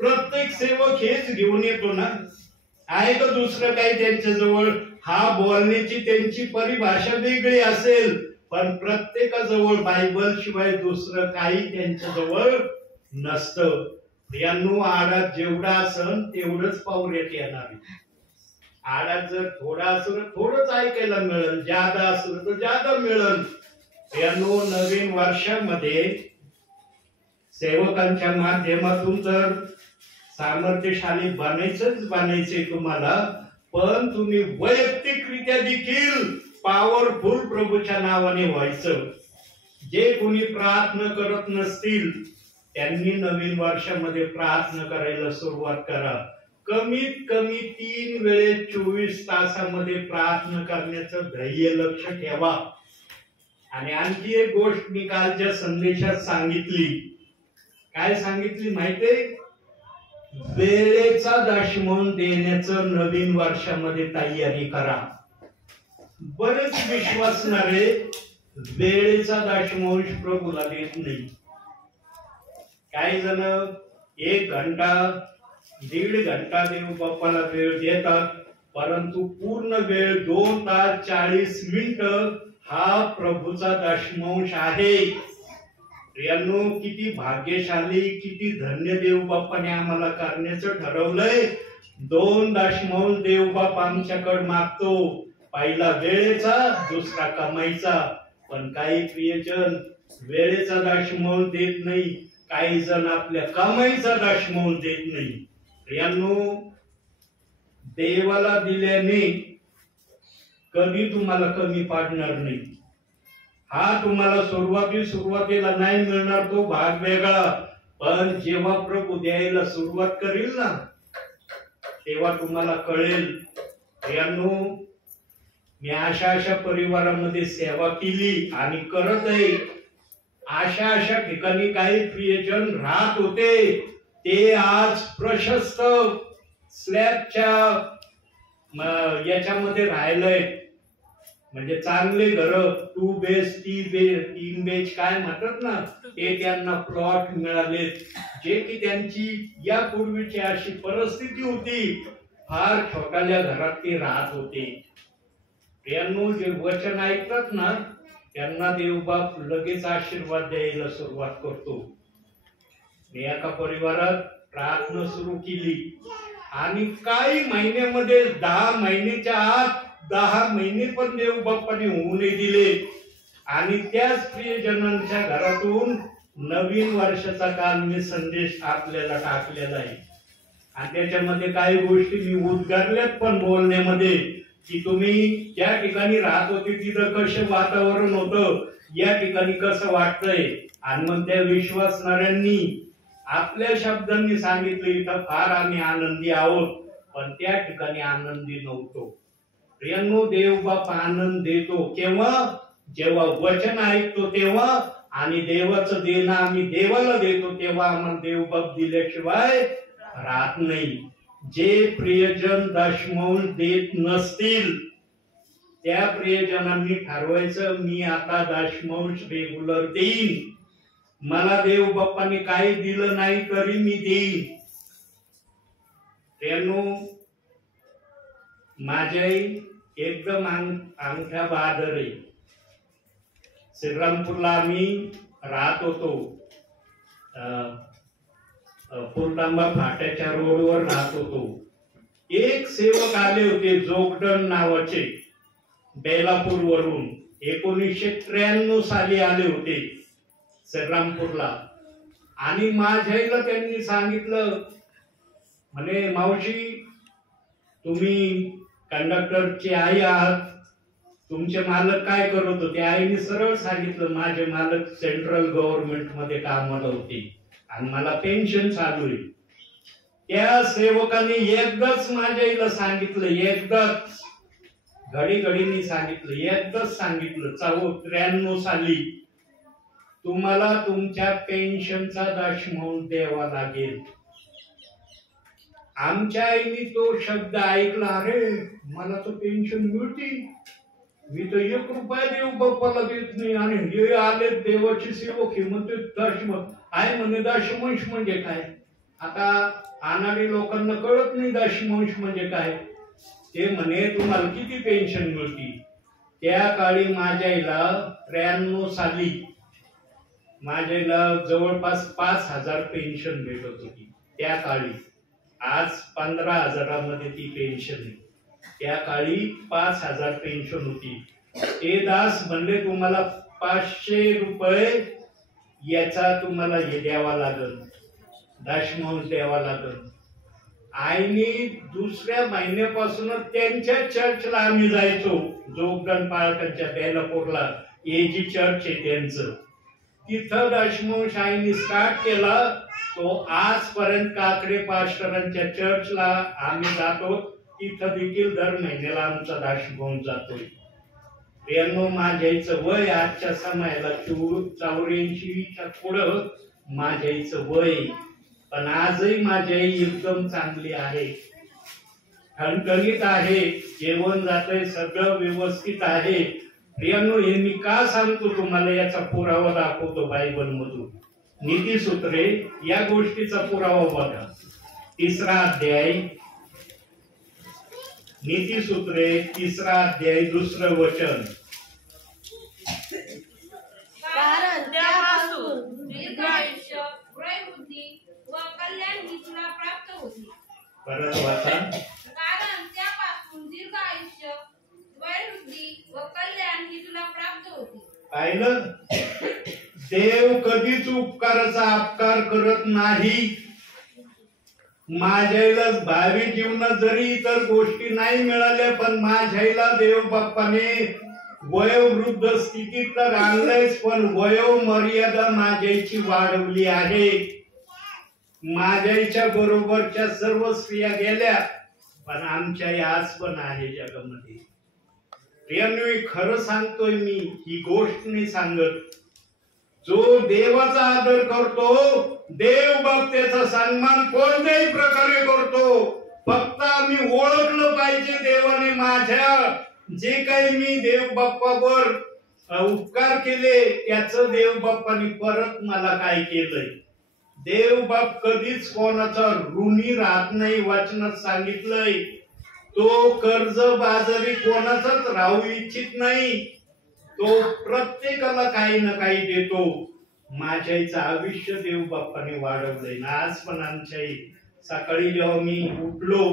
प्रत्येक सेवक हेच घेऊन येतो ना, आहे का दुसरं काही त्यांच्या जवळ? हा बोलण्याची त्यांची परिभाषा वेगळी असेल पण प्रत्येकाजवळ बायबल शिवाय दुसरं काही त्यांच्या जवळ नसतं. प्रियांनो, आडात जेवढा असन तेवढंच पावऱ्यात येणार. आडात जर थोडा असलं थोडंच ऐकायला मिळेल, जादा असलं तर जादा मिळेल. प्रियांनो, नवीन वर्षामध्ये सेवकांच्या माध्यमातून तर सामर्थ्यशाली बनायचंय तुम्हाला, पण तुम्ही वैयक्तिकरित्या देखील पॉवरफुल प्रभूच्या नावाने व्हायचं. जे कोणी प्रार्थना करत नसतील त्यांनी नवीन वर्षामध्ये प्रार्थना करायला सुरुवात करा. कमीत कमी 3 वेळेस 24 तासामध्ये प्रार्थना करण्याचं ध्येय लक्ष ठेवा. आणि आणखी एक गोष्ट मी कालच्या संदेशात सांगितली. काय सांगितली माहितीये? वेळेचा दशमन देण्याचं नवीन वर्षामध्ये तयारी करा. बरेच विश्वासणारे वेळेचा दशमांश प्रभूला देत नाही. काही जण 1 घंटा 1.5 घंटा देव बाप्पाला वेळ देतात परंतु पूर्ण वेळ 2 तास 40 मिनिटं हा प्रभूचा दशमांश आहे. प्रियांनो, किती भाग्यशाली, किती धन्य देव बाप्पाने आम्हाला करण्याचं ठरवलंय. 2 दशमांश देव बाप्पा आमच्याकडे मागतो. पहिला वेळेचा, दुसरा कमाईचा. पण काही प्रियजन वेळेचा दशमांश देत नाही, काही जण आपल्या कमाईचा दशमांश देत नाही. प्रियांनो, देवाला दिल्याने कधी तुम्हाला कमी पाडणार नाही. हा तुम्हाला सुरुवातीला नाही मिळणार, तो भाग वेगळा. पण जेव्हा प्रभू द्यायला सुरुवात करील ना तेव्हा तुम्हाला कळेल. प्रियांनो, मी अशा परिवारामध्ये सेवा केली आणि करत आहे. अशा ठिकाणी काही प्रियजन राहत होते ते आज प्रशस्त स्लॅबच्या याच्यामध्ये राहिलंय. म्हणजे चांगले घर, 2 बेस 3 बेच काय म्हणतात ना ते त्यांना प्लॉट मिळाले. जे की त्यांची यापूर्वीची अशी परिस्थिती होती, फार छोट्याल्या घरात ते राहत होते. प्रियांनो, जे वचन ऐकतात ना त्यांना देवबाप लगेच आशीर्वाद द्यायला सुरुवात करतो. मी एका परिवारात प्रार्थना सुरू केली आणि काही महिन्यामध्ये 10 महिन्याच्या आत 10 महिने पण देव बाप्पाने होऊ नये दिले आणि त्याच प्रियजनांच्या घरातून नवीन वर्षाचा काल मी संदेश आपल्याला टाकलेला आहे. आणि त्याच्यामध्ये काही गोष्टी मी उद्गारल्यात पण बोलण्यामध्ये की तुम्ही ज्या ठिकाणी राहत होते तिथं कसं वातावरण होतं, या ठिकाणी कसं वाटतंय. आणि मग त्या विश्वासणाऱ्यांनी आपल्या शब्दांनी सांगितलं इथं फार आम्ही आनंदी आहोत, पण त्या ठिकाणी आनंदी नव्हतो. प्रियांनो, देव बाप आनंद देतो केव्हा? जेव्हा वचन ऐकतो तेव्हा, आणि देवाचं देणं आम्ही देवाला देतो तेव्हा आम्हाला देव बाप दिल्याशिवाय राहत नाही. जे प्रियजन दशमौल देत नसतील त्या प्रियजनांनी ठरवायचं मी आता दशमौल रेग्युलर देईन. मला देव बाप्पाने काही दिलं नाही तरी मी देईन. त्यानो माझ्या एकदम अंगठ्या बहादर आहे. श्रीरामपूरला आम्ही राहत होतो, पुरतांबा फाट्याच्या रोडवर राहत होतो. एक सेवक आले होते जोगदंड नावाचे, बेलापूर वरून 1993 साली आले होते श्रीरामपूरला. आणि माझ्याला त्यांनी सांगितलं, म्हणे मावशी तुम्ही कंडक्टरची आई आहात, तुमचे मालक काय करत होते? आईने सरळ सांगितलं माझे मालक सेंट्रल गव्हर्नमेंट मध्ये कामाला होते आणि मला पेन्शन चालू आहे. त्या सेवकाने एकदाच माझ्या आईला सांगितलं, एकदाच घडीघडीने सांगितलं, एकदाच सांगितलं 93 साली तुम्हाला तुमच्या पेन्शनचा दशमौल द्यावा लागेल. आमच्या आईने तो शब्द ऐकला, अरे मला तर पेन्शन मिळते, मी तर 1 रुपया देव बाप्पाला देत नाही, आणि हे आले देवाचे सेवक हे म्हणते दशमौल. आई म्हणे दशमांश म्हणजे काय? आता अनाडी लोकांना कळत नाही दशमांश म्हणजे काय. ते म्हणे तुम्हाला किती पेन्शन मिळते? त्या काळी माझ्या आईला 93 साली माझ्या आईला जवळपास 5000 पेन्शन भेटत होती त्या काळी. आज 15,000 ती पेन्शन आहे. त्या काळी 5000 पेन्शन होती. ते दास म्हणले तुम्हाला 500 रुपये याचा तुम्हाला हे द्यावा लागल, दशमौल द्यावा लागल. आईने दुसऱ्या महिन्यापासूनच त्यांच्या चर्चला आम्ही जायचो, जोगदंड पाळकांच्या बेलापूरला एजी चर्च आहे त्यांचं. तिथं दशमौल आईने स्टार्ट केला. तो आजपर्यंत काकडे पास्टरांच्या चर्चला आम्ही जातो, तिथं देखील दर महिन्याला आमचा दशमौल जातोय. प्रियांनो, माझ्याचं वय आजच्या समयाला 84च्या पुढं माझ्याचं वय, पण आजही माझी आई एकदम चांगली आहे, ठणठणीत आहे, जेवण जातंय, सगळं व्यवस्थित आहे. प्रियांनो, हे मी का सांगतो तुम्हाला याचा पुरावा दाखवतो बायबल मधून. नीतिसूत्रे या गोष्टीचा पुरावा बघा. 3रा अध्याय, नीतिसूत्रे 3रा अध्याय 2रं वचन. कारण त्यापासून दीर्घ आयुष्य, वृद्धी व कल्याण ही तुला प्राप्त होती. परत वाचा. कारण त्यापासून दीर्घ आयुष्य, वृद्धी व कल्याण ही तुला प्राप्त होती. पाहिलं, देव कधीच उपकाराचा अपकार करत नाही. माझ्याला भावी जीवनात जरी इतर गोष्टी नाही मिळाल्या, पण माझ्याला देव बाप्पाने वयोवृद्ध स्थितीत तर आणलंयच, पण वयोमर्यादा माझ्याची वाढवली आहे. माझ्याच्या बरोबरच्या सर्व स्त्रिया गेल्या, पण आमच्या आज पण आहे जगामध्ये. प्रियांनो, खरं सांगतोय मी, ही गोष्ट नाही सांगत. जो देवाचा आदर करतो, देव बाप त्याचा सन्मान कोणत्याही प्रकारे करतो. फक्त आम्ही ओळखलं पाहिजे देवाने माझ्या जे काही मी देव बाप्पावर उपकार केले त्याचं देव बाप्पाने परत मला काय केलंय. देव बाप कधीच कोणाचा ऋणी राहत नाही. वचनात सांगितलंय तो कर्ज बाजारी कोणाचाच राहू इच्छित नाही. तो प्रत्येकाला काही ना काही देतो. माझ्याचं आयुष्य देव बाप्पाने वाढवलंय. आज पण आमच्या सकाळी जेव्हा मी उठलो,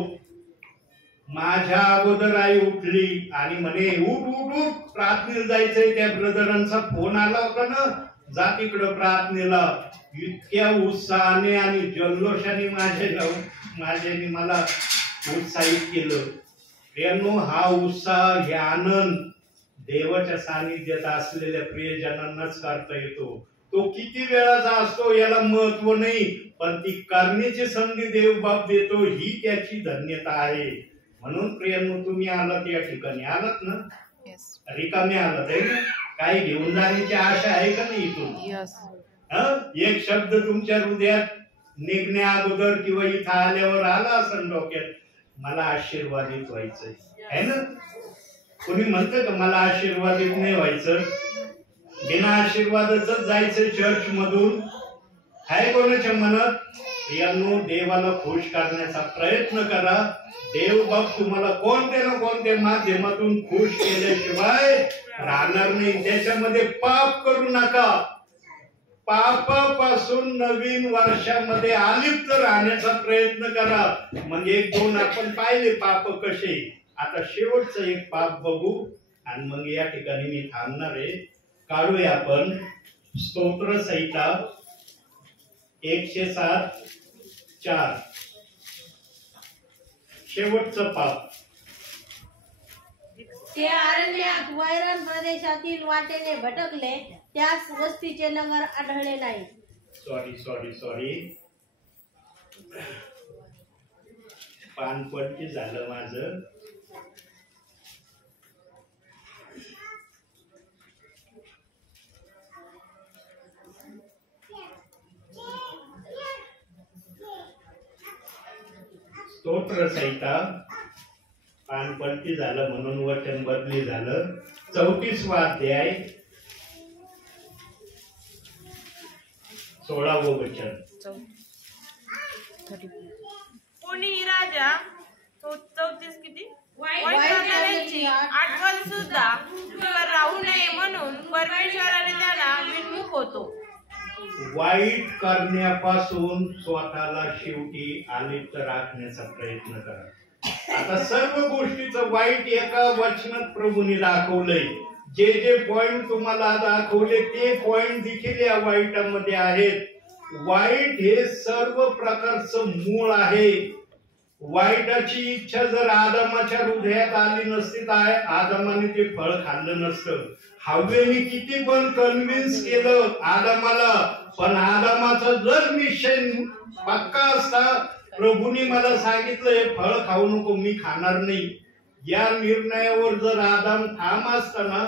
माझ्या अगोदर आई उठली आणि म्हणे उठ उठ उठ, प्रार्थनेला जायचंय. त्या ब्रदरांचा फोन आला होता ना, जा तिकडं प्रार्थनेला. इतक्या उत्साहाने आणि जल्लोषाने माझ्याने मला उत्साहित केलं. प्रियांनो, हा उत्साह, हे आनंद देवाच्या सानिध्यात असलेल्या प्रियजनांनाच करता येतो. तो किती वेळाचा असतो याला महत्व नाही, पण ती करण्याची संधी देव बाप देतो ही त्याची धन्यता आहे. म्हणून प्रियांनो, तुम्ही आलात या ठिकाणी, आलात ना, रिकामे आलात आहे ना, काही घेऊन जाण्याची आशा आहे का नाही इथून? एक शब्द तुमच्या हृदयात निघण्या अगोदर किंवा इथं आल्यावर आला असेल डोक्यात, मला आशीर्वादित व्हायचंय, है ना? कोणी म्हणतं का मला आशीर्वादित नाही व्हायचं? बिना आशीर्वादाच जायचं चर्च मधून? आहे कोणाच्या मनात? प्रियांनो, देवाला खुश करण्याचा प्रयत्न करा. देव बाप तुम्हाला कोणत्या ना कोणत्या माध्यमातून खुश केल्याशिवाय राहणार नाही. त्याच्यामध्ये पाप करू नका. पापापासून नवीन वर्षामध्ये अलिप्त राहण्याचा प्रयत्न करा. म्हणजे एक दोन आपण पाहिले पाप कसे. आता शेवटचं एक पाप बघू आणि मग या ठिकाणी मी थांबणार आहे. काढूया आपण स्तोत्र संहिता 107:4. शेवटचं पाप. ते अरण्यात वैरण प्रदेशातील वाटेने भटकले, त्यास वस्तीचे नगर आढळले नाही. सॉरी पानपट्टी झालं माझं. स्तोत्र संहिता पानपट्टी झालं म्हणून वचन बदली झालं. 34वा अध्याय 16वं वचन. कोणीही राजा 34 किती वाईट करणाऱ्यांची आठवण सुद्धा पृथ्वीवर राहू नये म्हणून परमेश्वराने त्याला विन्मुख होतो. वाईट करण्यापासून स्वतःला शेवटी अलिप्त राखण्याचा प्रयत्न करा. आता सर्व गोष्टीचं वाईट एका वचनात प्रभूने दाखवलंय. जे जे पॉइंट तुम्हाला दाखवले ते पॉइंट देखील या वाईटामध्ये आहेत. वाईट हे सर्व प्रकारचं मूळ आहे. वाईटाची इच्छा जर आदमाच्या हृदयात आली नसती तर आदमाने ते फळ खाल्लं नसतं. हव्वेने किती पण कन्व्हिन्स केलं आदमाला, पण आदमाचा जर निश्चय पक्का असता, प्रभूने मला सांगितलं हे फळ खाऊ नको, मी खाणार नाही, या निर्णयावर जर आदम ठाम असताना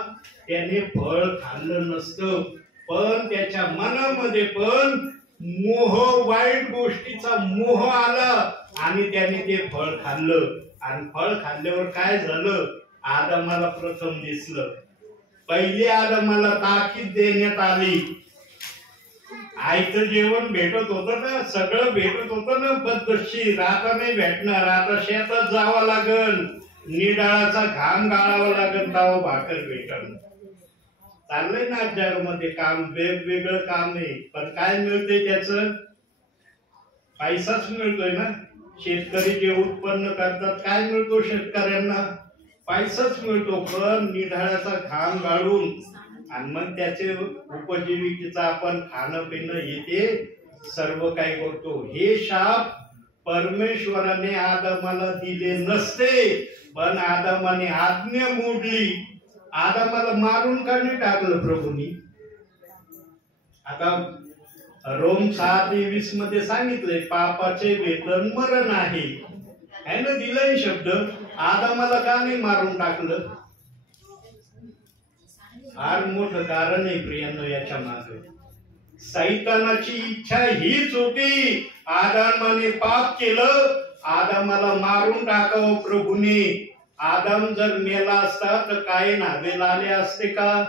त्याने फळ खाल्लं नसतं. पण त्याच्या मनामध्ये पण मोह, वाईट गोष्टीचा मोह आला आणि त्याने ते फळ खाल्लं. आणि फळ खाल्ल्यावर काय झालं? आदमाला प्रथम दिसलं. पहिली आदमाला ताकीद देण्यात आली. आईचं जेवण भेटत होतं ना, सगळं भेटत होतं ना पद्धतशीर. आता नाही भेटणार, आता शेतात जावं लागल, निडाळाचा घाम गाळावा लागल, तेव्हा भाकर भेटल. चाललंय ना जगामध्ये काम, वेगवेगळं काम आहे, पण काय मिळतंय त्याचं? पैसाच मिळतोय ना. शेतकरी जे उत्पन्न करतात काय मिळतो शेतकऱ्यांना? पैसाच मिळतो. पण निधाळाचा घाम गाळून आणि मग त्याचे उपजीविकेचा आपण खाणं पिणं येते सर्व काय करतो. हे शाप परमेश्वराने आदमाला दिले नसते, पण आदमाने आज्ञा मोडली. आदमाला मारून का नाही टाकलं प्रभूंनी? आता रोम 6:20 मध्ये सांगितलंय पापाचे वेतन मरण आहे ना, दिलाय शब्द. आदमाला का नाही मारून टाकलं? फार मोठं कारण आहे प्रियांनो याच्या मागे. सैतानाची इच्छा हीच होती. आदमाने पाप केलं, आदमाला मारून टाकावं प्रभूने. आदम जर मेला असता तर काय नावेल आले असते का?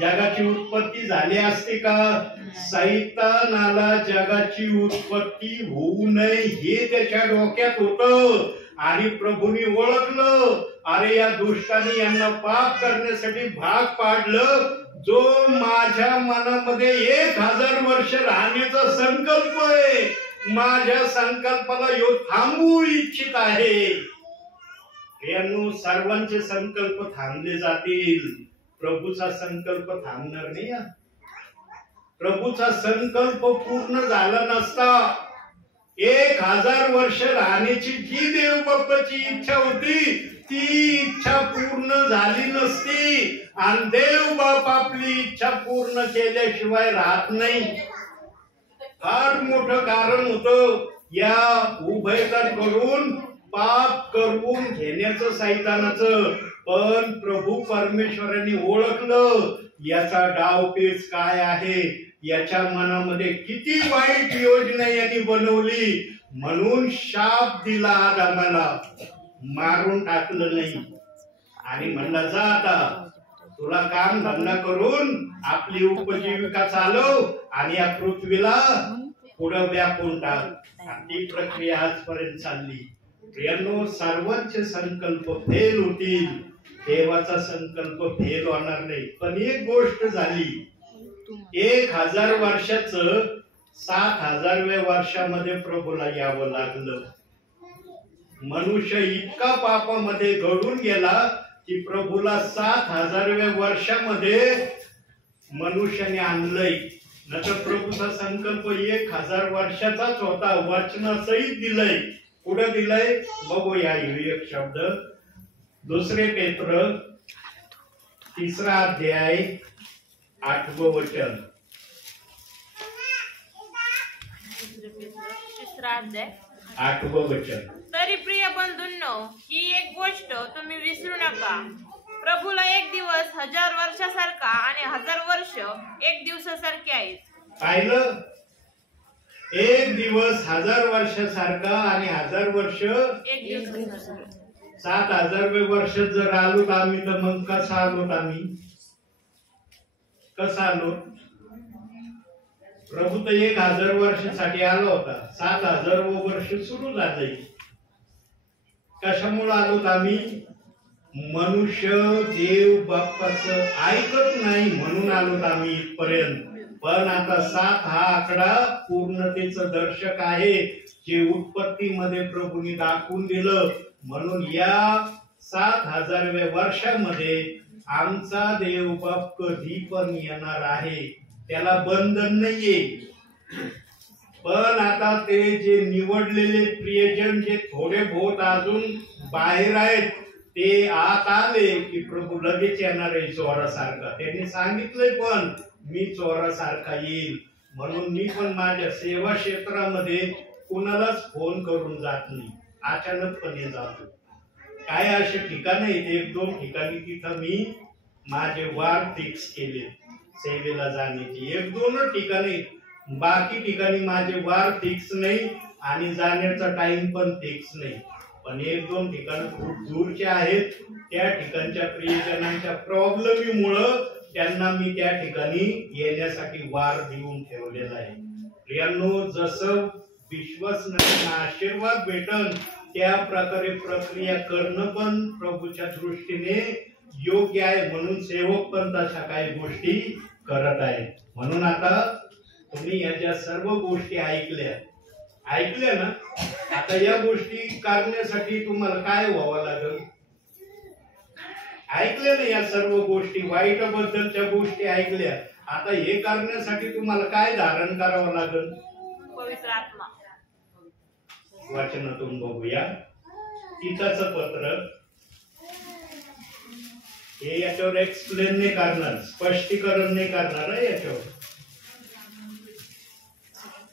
जगाची उत्पत्ती झाली असते का? सैतानाला जगाची उत्पत्ती होऊ नये हे त्याच्या डोक्यात होतं. आणि प्रभूने ओळखलं, अरे या दुष्टाने यांना पाप करण्यासाठी भाग पाडलं. जो माझ्या मनामध्ये 1000 वर्ष राहण्याचा संकल्प आहे, माझ्या संकल्पाला यो थांबवू इच्छित आहे. यानु सर्वांचे संकल्प थांबले जातील, प्रभूचा संकल्प थांबणार नाही. प्रभूचा संकल्प पूर्ण झाला नसता 1000 वर्ष राहण्याची जी देव बाप्पाची इच्छा होती ती इच्छा पूर्ण झाली नसती आणि देव बाप आपली इच्छा पूर्ण केल्याशिवाय राहत नाही. फार मोठं कारण होतं या उभयतांकडून पाप करून घेण्याचं सैतानाचं. पण प्रभू परमेश्वरांनी ओळखलं याचा डावपेच काय आहे, याच्या मनामध्ये किती वाईट योजना यांनी बनवली, म्हणून शाप दिला आदामाला, मारून टाकलं नाही आणि म्हणला जा आता तुला काम धंदा करून आपली उपजीविका चालव आणि या पृथ्वीला पुढं व्यापून टाक. ती प्रक्रिया आजपर्यंत चालली. प्रियांनो, सर्वांचे संकल्प फेल होतील, देवाचा संकल्प फेल होणार नाही. पण एक गोष्ट झाली, 1000 वर्षाचं 7000व्या वर्षामध्ये प्रभूला यावं लागलं. मनुष्य इतका पापामध्ये घडून गेला की प्रभूला 7000व्या वर्षामध्ये मनुष्याने आणलंय. नंतर प्रभूचा संकल्प 1000 वर्षाचाच होता, वचनासहित दिलंय. पुढे दिलंय बघूया एक शब्द, 2 पेत्र 3 अध्याय 8वं वचन. 3 अध्याय 8वं वचन. तरी प्रिय बंधूंनो, ही एक गोष्ट तुम्ही विसरू नका, प्रभूला एक दिवस 1000 वर्षासारखा आणि 1000 वर्ष एक दिवसासारखे आहेत. पाहिलं, एक दिवस 1000 वर्षासारखा आणि 1000 वर्ष एक दिवसासारखा. 7000व्या वर्षात जर आलोत आम्ही तर मग कसं आलोत आम्ही, कसं आलो? प्रभू तर 1000 वर्षासाठी आला होता, 7000वं वर्ष सुरू झालंय. कशामुळे आलोत आम्ही? मनुष्य देव बाप्पाचं ऐकत नाही म्हणून आलोत आम्ही इथपर्यंत. पण आता 7 हा आकडा पूर्णतेचं दर्शक आहे, जे उत्पत्तीमध्ये प्रभूंनी दाखवून दिलं. म्हणून या 7000व्या वर्षामध्ये आमचा देव बाप कधी पण येणार आहे, त्याला बंधन नाहीये. पण आता ते जे निवडलेले प्रियजन जे थोडे बहुत अजून बाहेर आहेत, ते आत आले की प्रभू लगेच येणार आहे चोरासारखा. त्यांनी सांगितलंय पण मी चोरासारखा येईल. म्हणून मी पण माझ्या सेवा क्षेत्रामध्ये कुणालाच फोन करून जात नाही, अचानकपणे जातो. काय असे ठिकाण आहेत, 1-2 ठिकाणी तिथं मी माझे वार फिक्स केले सेवेला जाण्याची. 1-2 ठिकाणी, बाकी ठिकाणी माझे वार फिक्स नाही आणि जाण्याचा टाइम पण फिक्स नाही. पण 1-2 ठिकाण खूप दूरचे आहेत. त्या ठिकाणच्या प्रियजनांच्या प्रॉब्लेमीमुळं त्यांना मी त्या ठिकाणी येण्यासाठी वार देऊन ठेवलेला आहे. प्रियांनो, जसं विश्वासनांना आशीर्वाद भेटन त्या प्रकारे प्रक्रिया करणं पण प्रभूच्या दृष्टीने योग्य आहे. म्हणून सेवक पण तशा काही गोष्टी करत आहेत. म्हणून आता तुम्ही याच्या सर्व गोष्टी ऐकल्या ना. आता या गोष्टी करण्यासाठी तुम्हाला काय व्हावं लागेल? ऐकल्या ना या सर्व गोष्टी, वाईट बद्दलच्या गोष्टी ऐकल्या. आता हे करण्यासाठी तुम्हाला काय धारण करावं लागेल? पवित्र आत्मा. वाचनातून बघूया. तिथाचं पत्र हे याच्यावर एक्सप्लेन नाही करणार, स्पष्टीकरण नाही करणार आहे याच्यावर.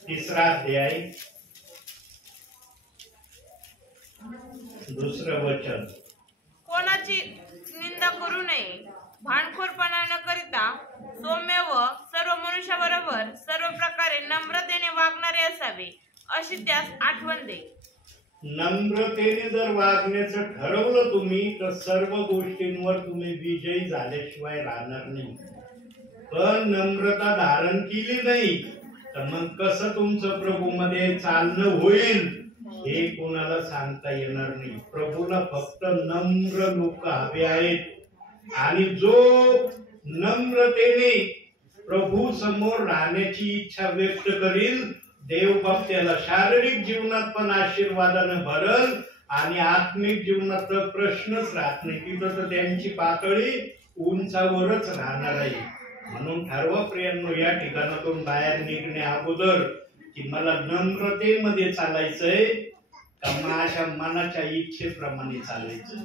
3 अध्याय 2 वचन. कोणाची निंदा करू नये, भांडखोरपणा न करिता सौम्य व सर्व मनुष्याबरोबर सर्व प्रकारे नम्रतेने वागणारे असावे, अशी त्यास आठवण दे. नम्रतेने जर वागण्याचं ठरवलं तुम्ही तर सर्व गोष्टींवर तुम्ही विजयी झाल्याशिवाय राहणार नाही. पण नम्रता धारण केली नाही तर मग कसं तुमचं प्रभूमध्ये चालणं होईल हे कोणाला सांगता येणार नाही. प्रभूला फक्त नम्र लोक हवे आहेत आणि जो नम्रतेने प्रभू समोर राहण्याची इच्छा व्यक्त करील, देव बाप त्याला शारीरिक जीवनात पण आशीर्वादानं भरल आणि आत्मिक जीवनात तर प्रश्नच राहत नाही. तिथं तर त्यांची पातळी उंचावरच राहणार आहे. म्हणून ठरवा प्रियांनो, या ठिकाणातून बाहेर निघण्या अगोदर की मला नम्रतेमध्ये चालायचंय. का माझ्या मनाच्या इच्छेप्रमाणे चालायचं.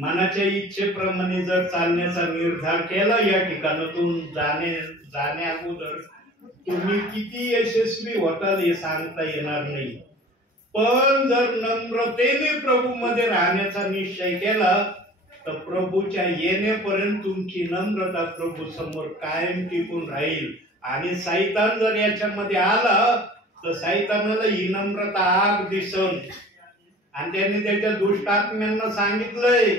मनाच्या इच्छेप्रमाणे जर चालण्याचा निर्धार केला या ठिकाणातून जाण्या अगोदर तुम्ही किती यशस्वी होताल हे सांगता येणार नाही. पण जर नम्रतेने प्रभू मध्ये राहण्याचा निश्चय केला तर प्रभूच्या येण्यापर्यंत तुमची नम्रता प्रभू समोर कायम टिकून राहील. आणि सैतान जर याच्यामध्ये आला तर सैतानाला ही नम्रता आग दिसन. आणि त्यांनी त्याच्या दुष्ट आत्म्यांना सांगितलंय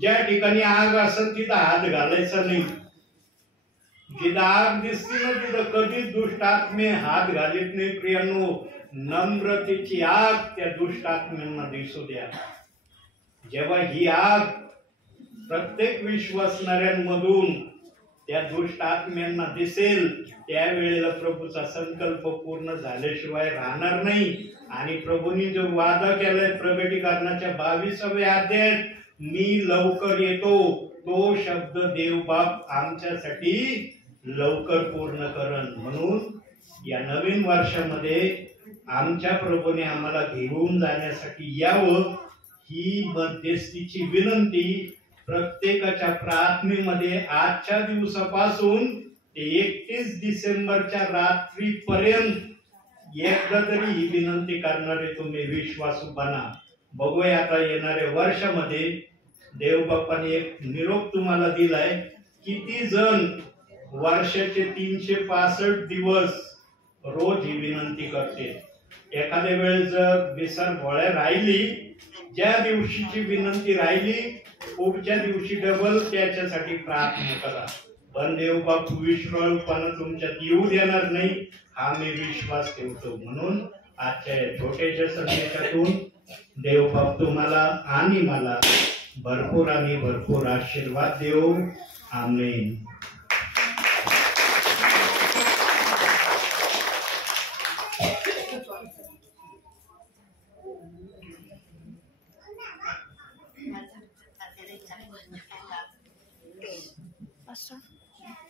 ज्या ठिकाणी आग असेल तिथं हात घालायचा नाही. जिथं आग दिसती ना तिथं कधीच दुष्ट आत्मे हात घालीत नाही. प्रियांनो, नम्रतेची आग त्या दुष्ट आत्म्यांना दिसू द्या. जेव्हा ही आग प्रत्येक विश्वासणाऱ्यांमधून त्या दुष्ट आत्म्यांना दिसेल त्यावेळेला प्रभूचा संकल्प पूर्ण झाल्याशिवाय राहणार नाही. आणि प्रभूंनी जो वादा केलाय प्रगटीकरणाच्या 22व्या अध्यायात, मी लवकर येतो, तो शब्द देव बाप आमच्यासाठी लवकर पूर्ण करण. म्हणून या नवीन वर्षामध्ये आमच्या प्रभूने आम्हाला घेऊन जाण्यासाठी यावं ही मध्यस्थीची विनंती प्रत्येकाच्या प्रार्थनेमध्ये आजच्या दिवसापासून ते 31 डिसेंबरच्या रात्रीपर्यंत एकदा तरी ही विनंती करणारे तुम्ही विश्वासू बना. बघूया आता येणाऱ्या वर्षामध्ये देवबापाने एक निरोप तुम्हाला दिलाय. किती जण वर्षाचे 365 दिवस रोज ही विनंती करते. एखाद्या वेळेस जर विसरभोळ्या राहिली, ज्या दिवशीची विनंती राहिली पुढच्या दिवशी डबल त्याच्यासाठी प्रार्थना करा. पण देवबाप विश्वासपणा तुमच्यात येऊ देणार नाही हा मी विश्वास ठेवतो. म्हणून आजच्या छोट्याशा संदेशातून देवबाप तुम्हाला आणि मला भरपूर आणि भरपूर आशीर्वाद देऊ. आमेन.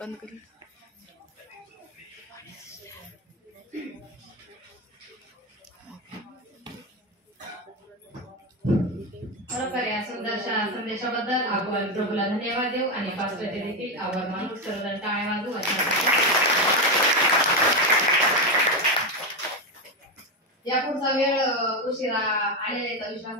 बंद करू. खरोखर या सुंदरशा संदेशाबद्दल आपण प्रभूला धन्यवाद देऊ आणि पास्टरचे देखील आभार मानू. सर्वजण टाळ्या वाजवू. या पुढचा वेळ उशिरा आलेला विश्वास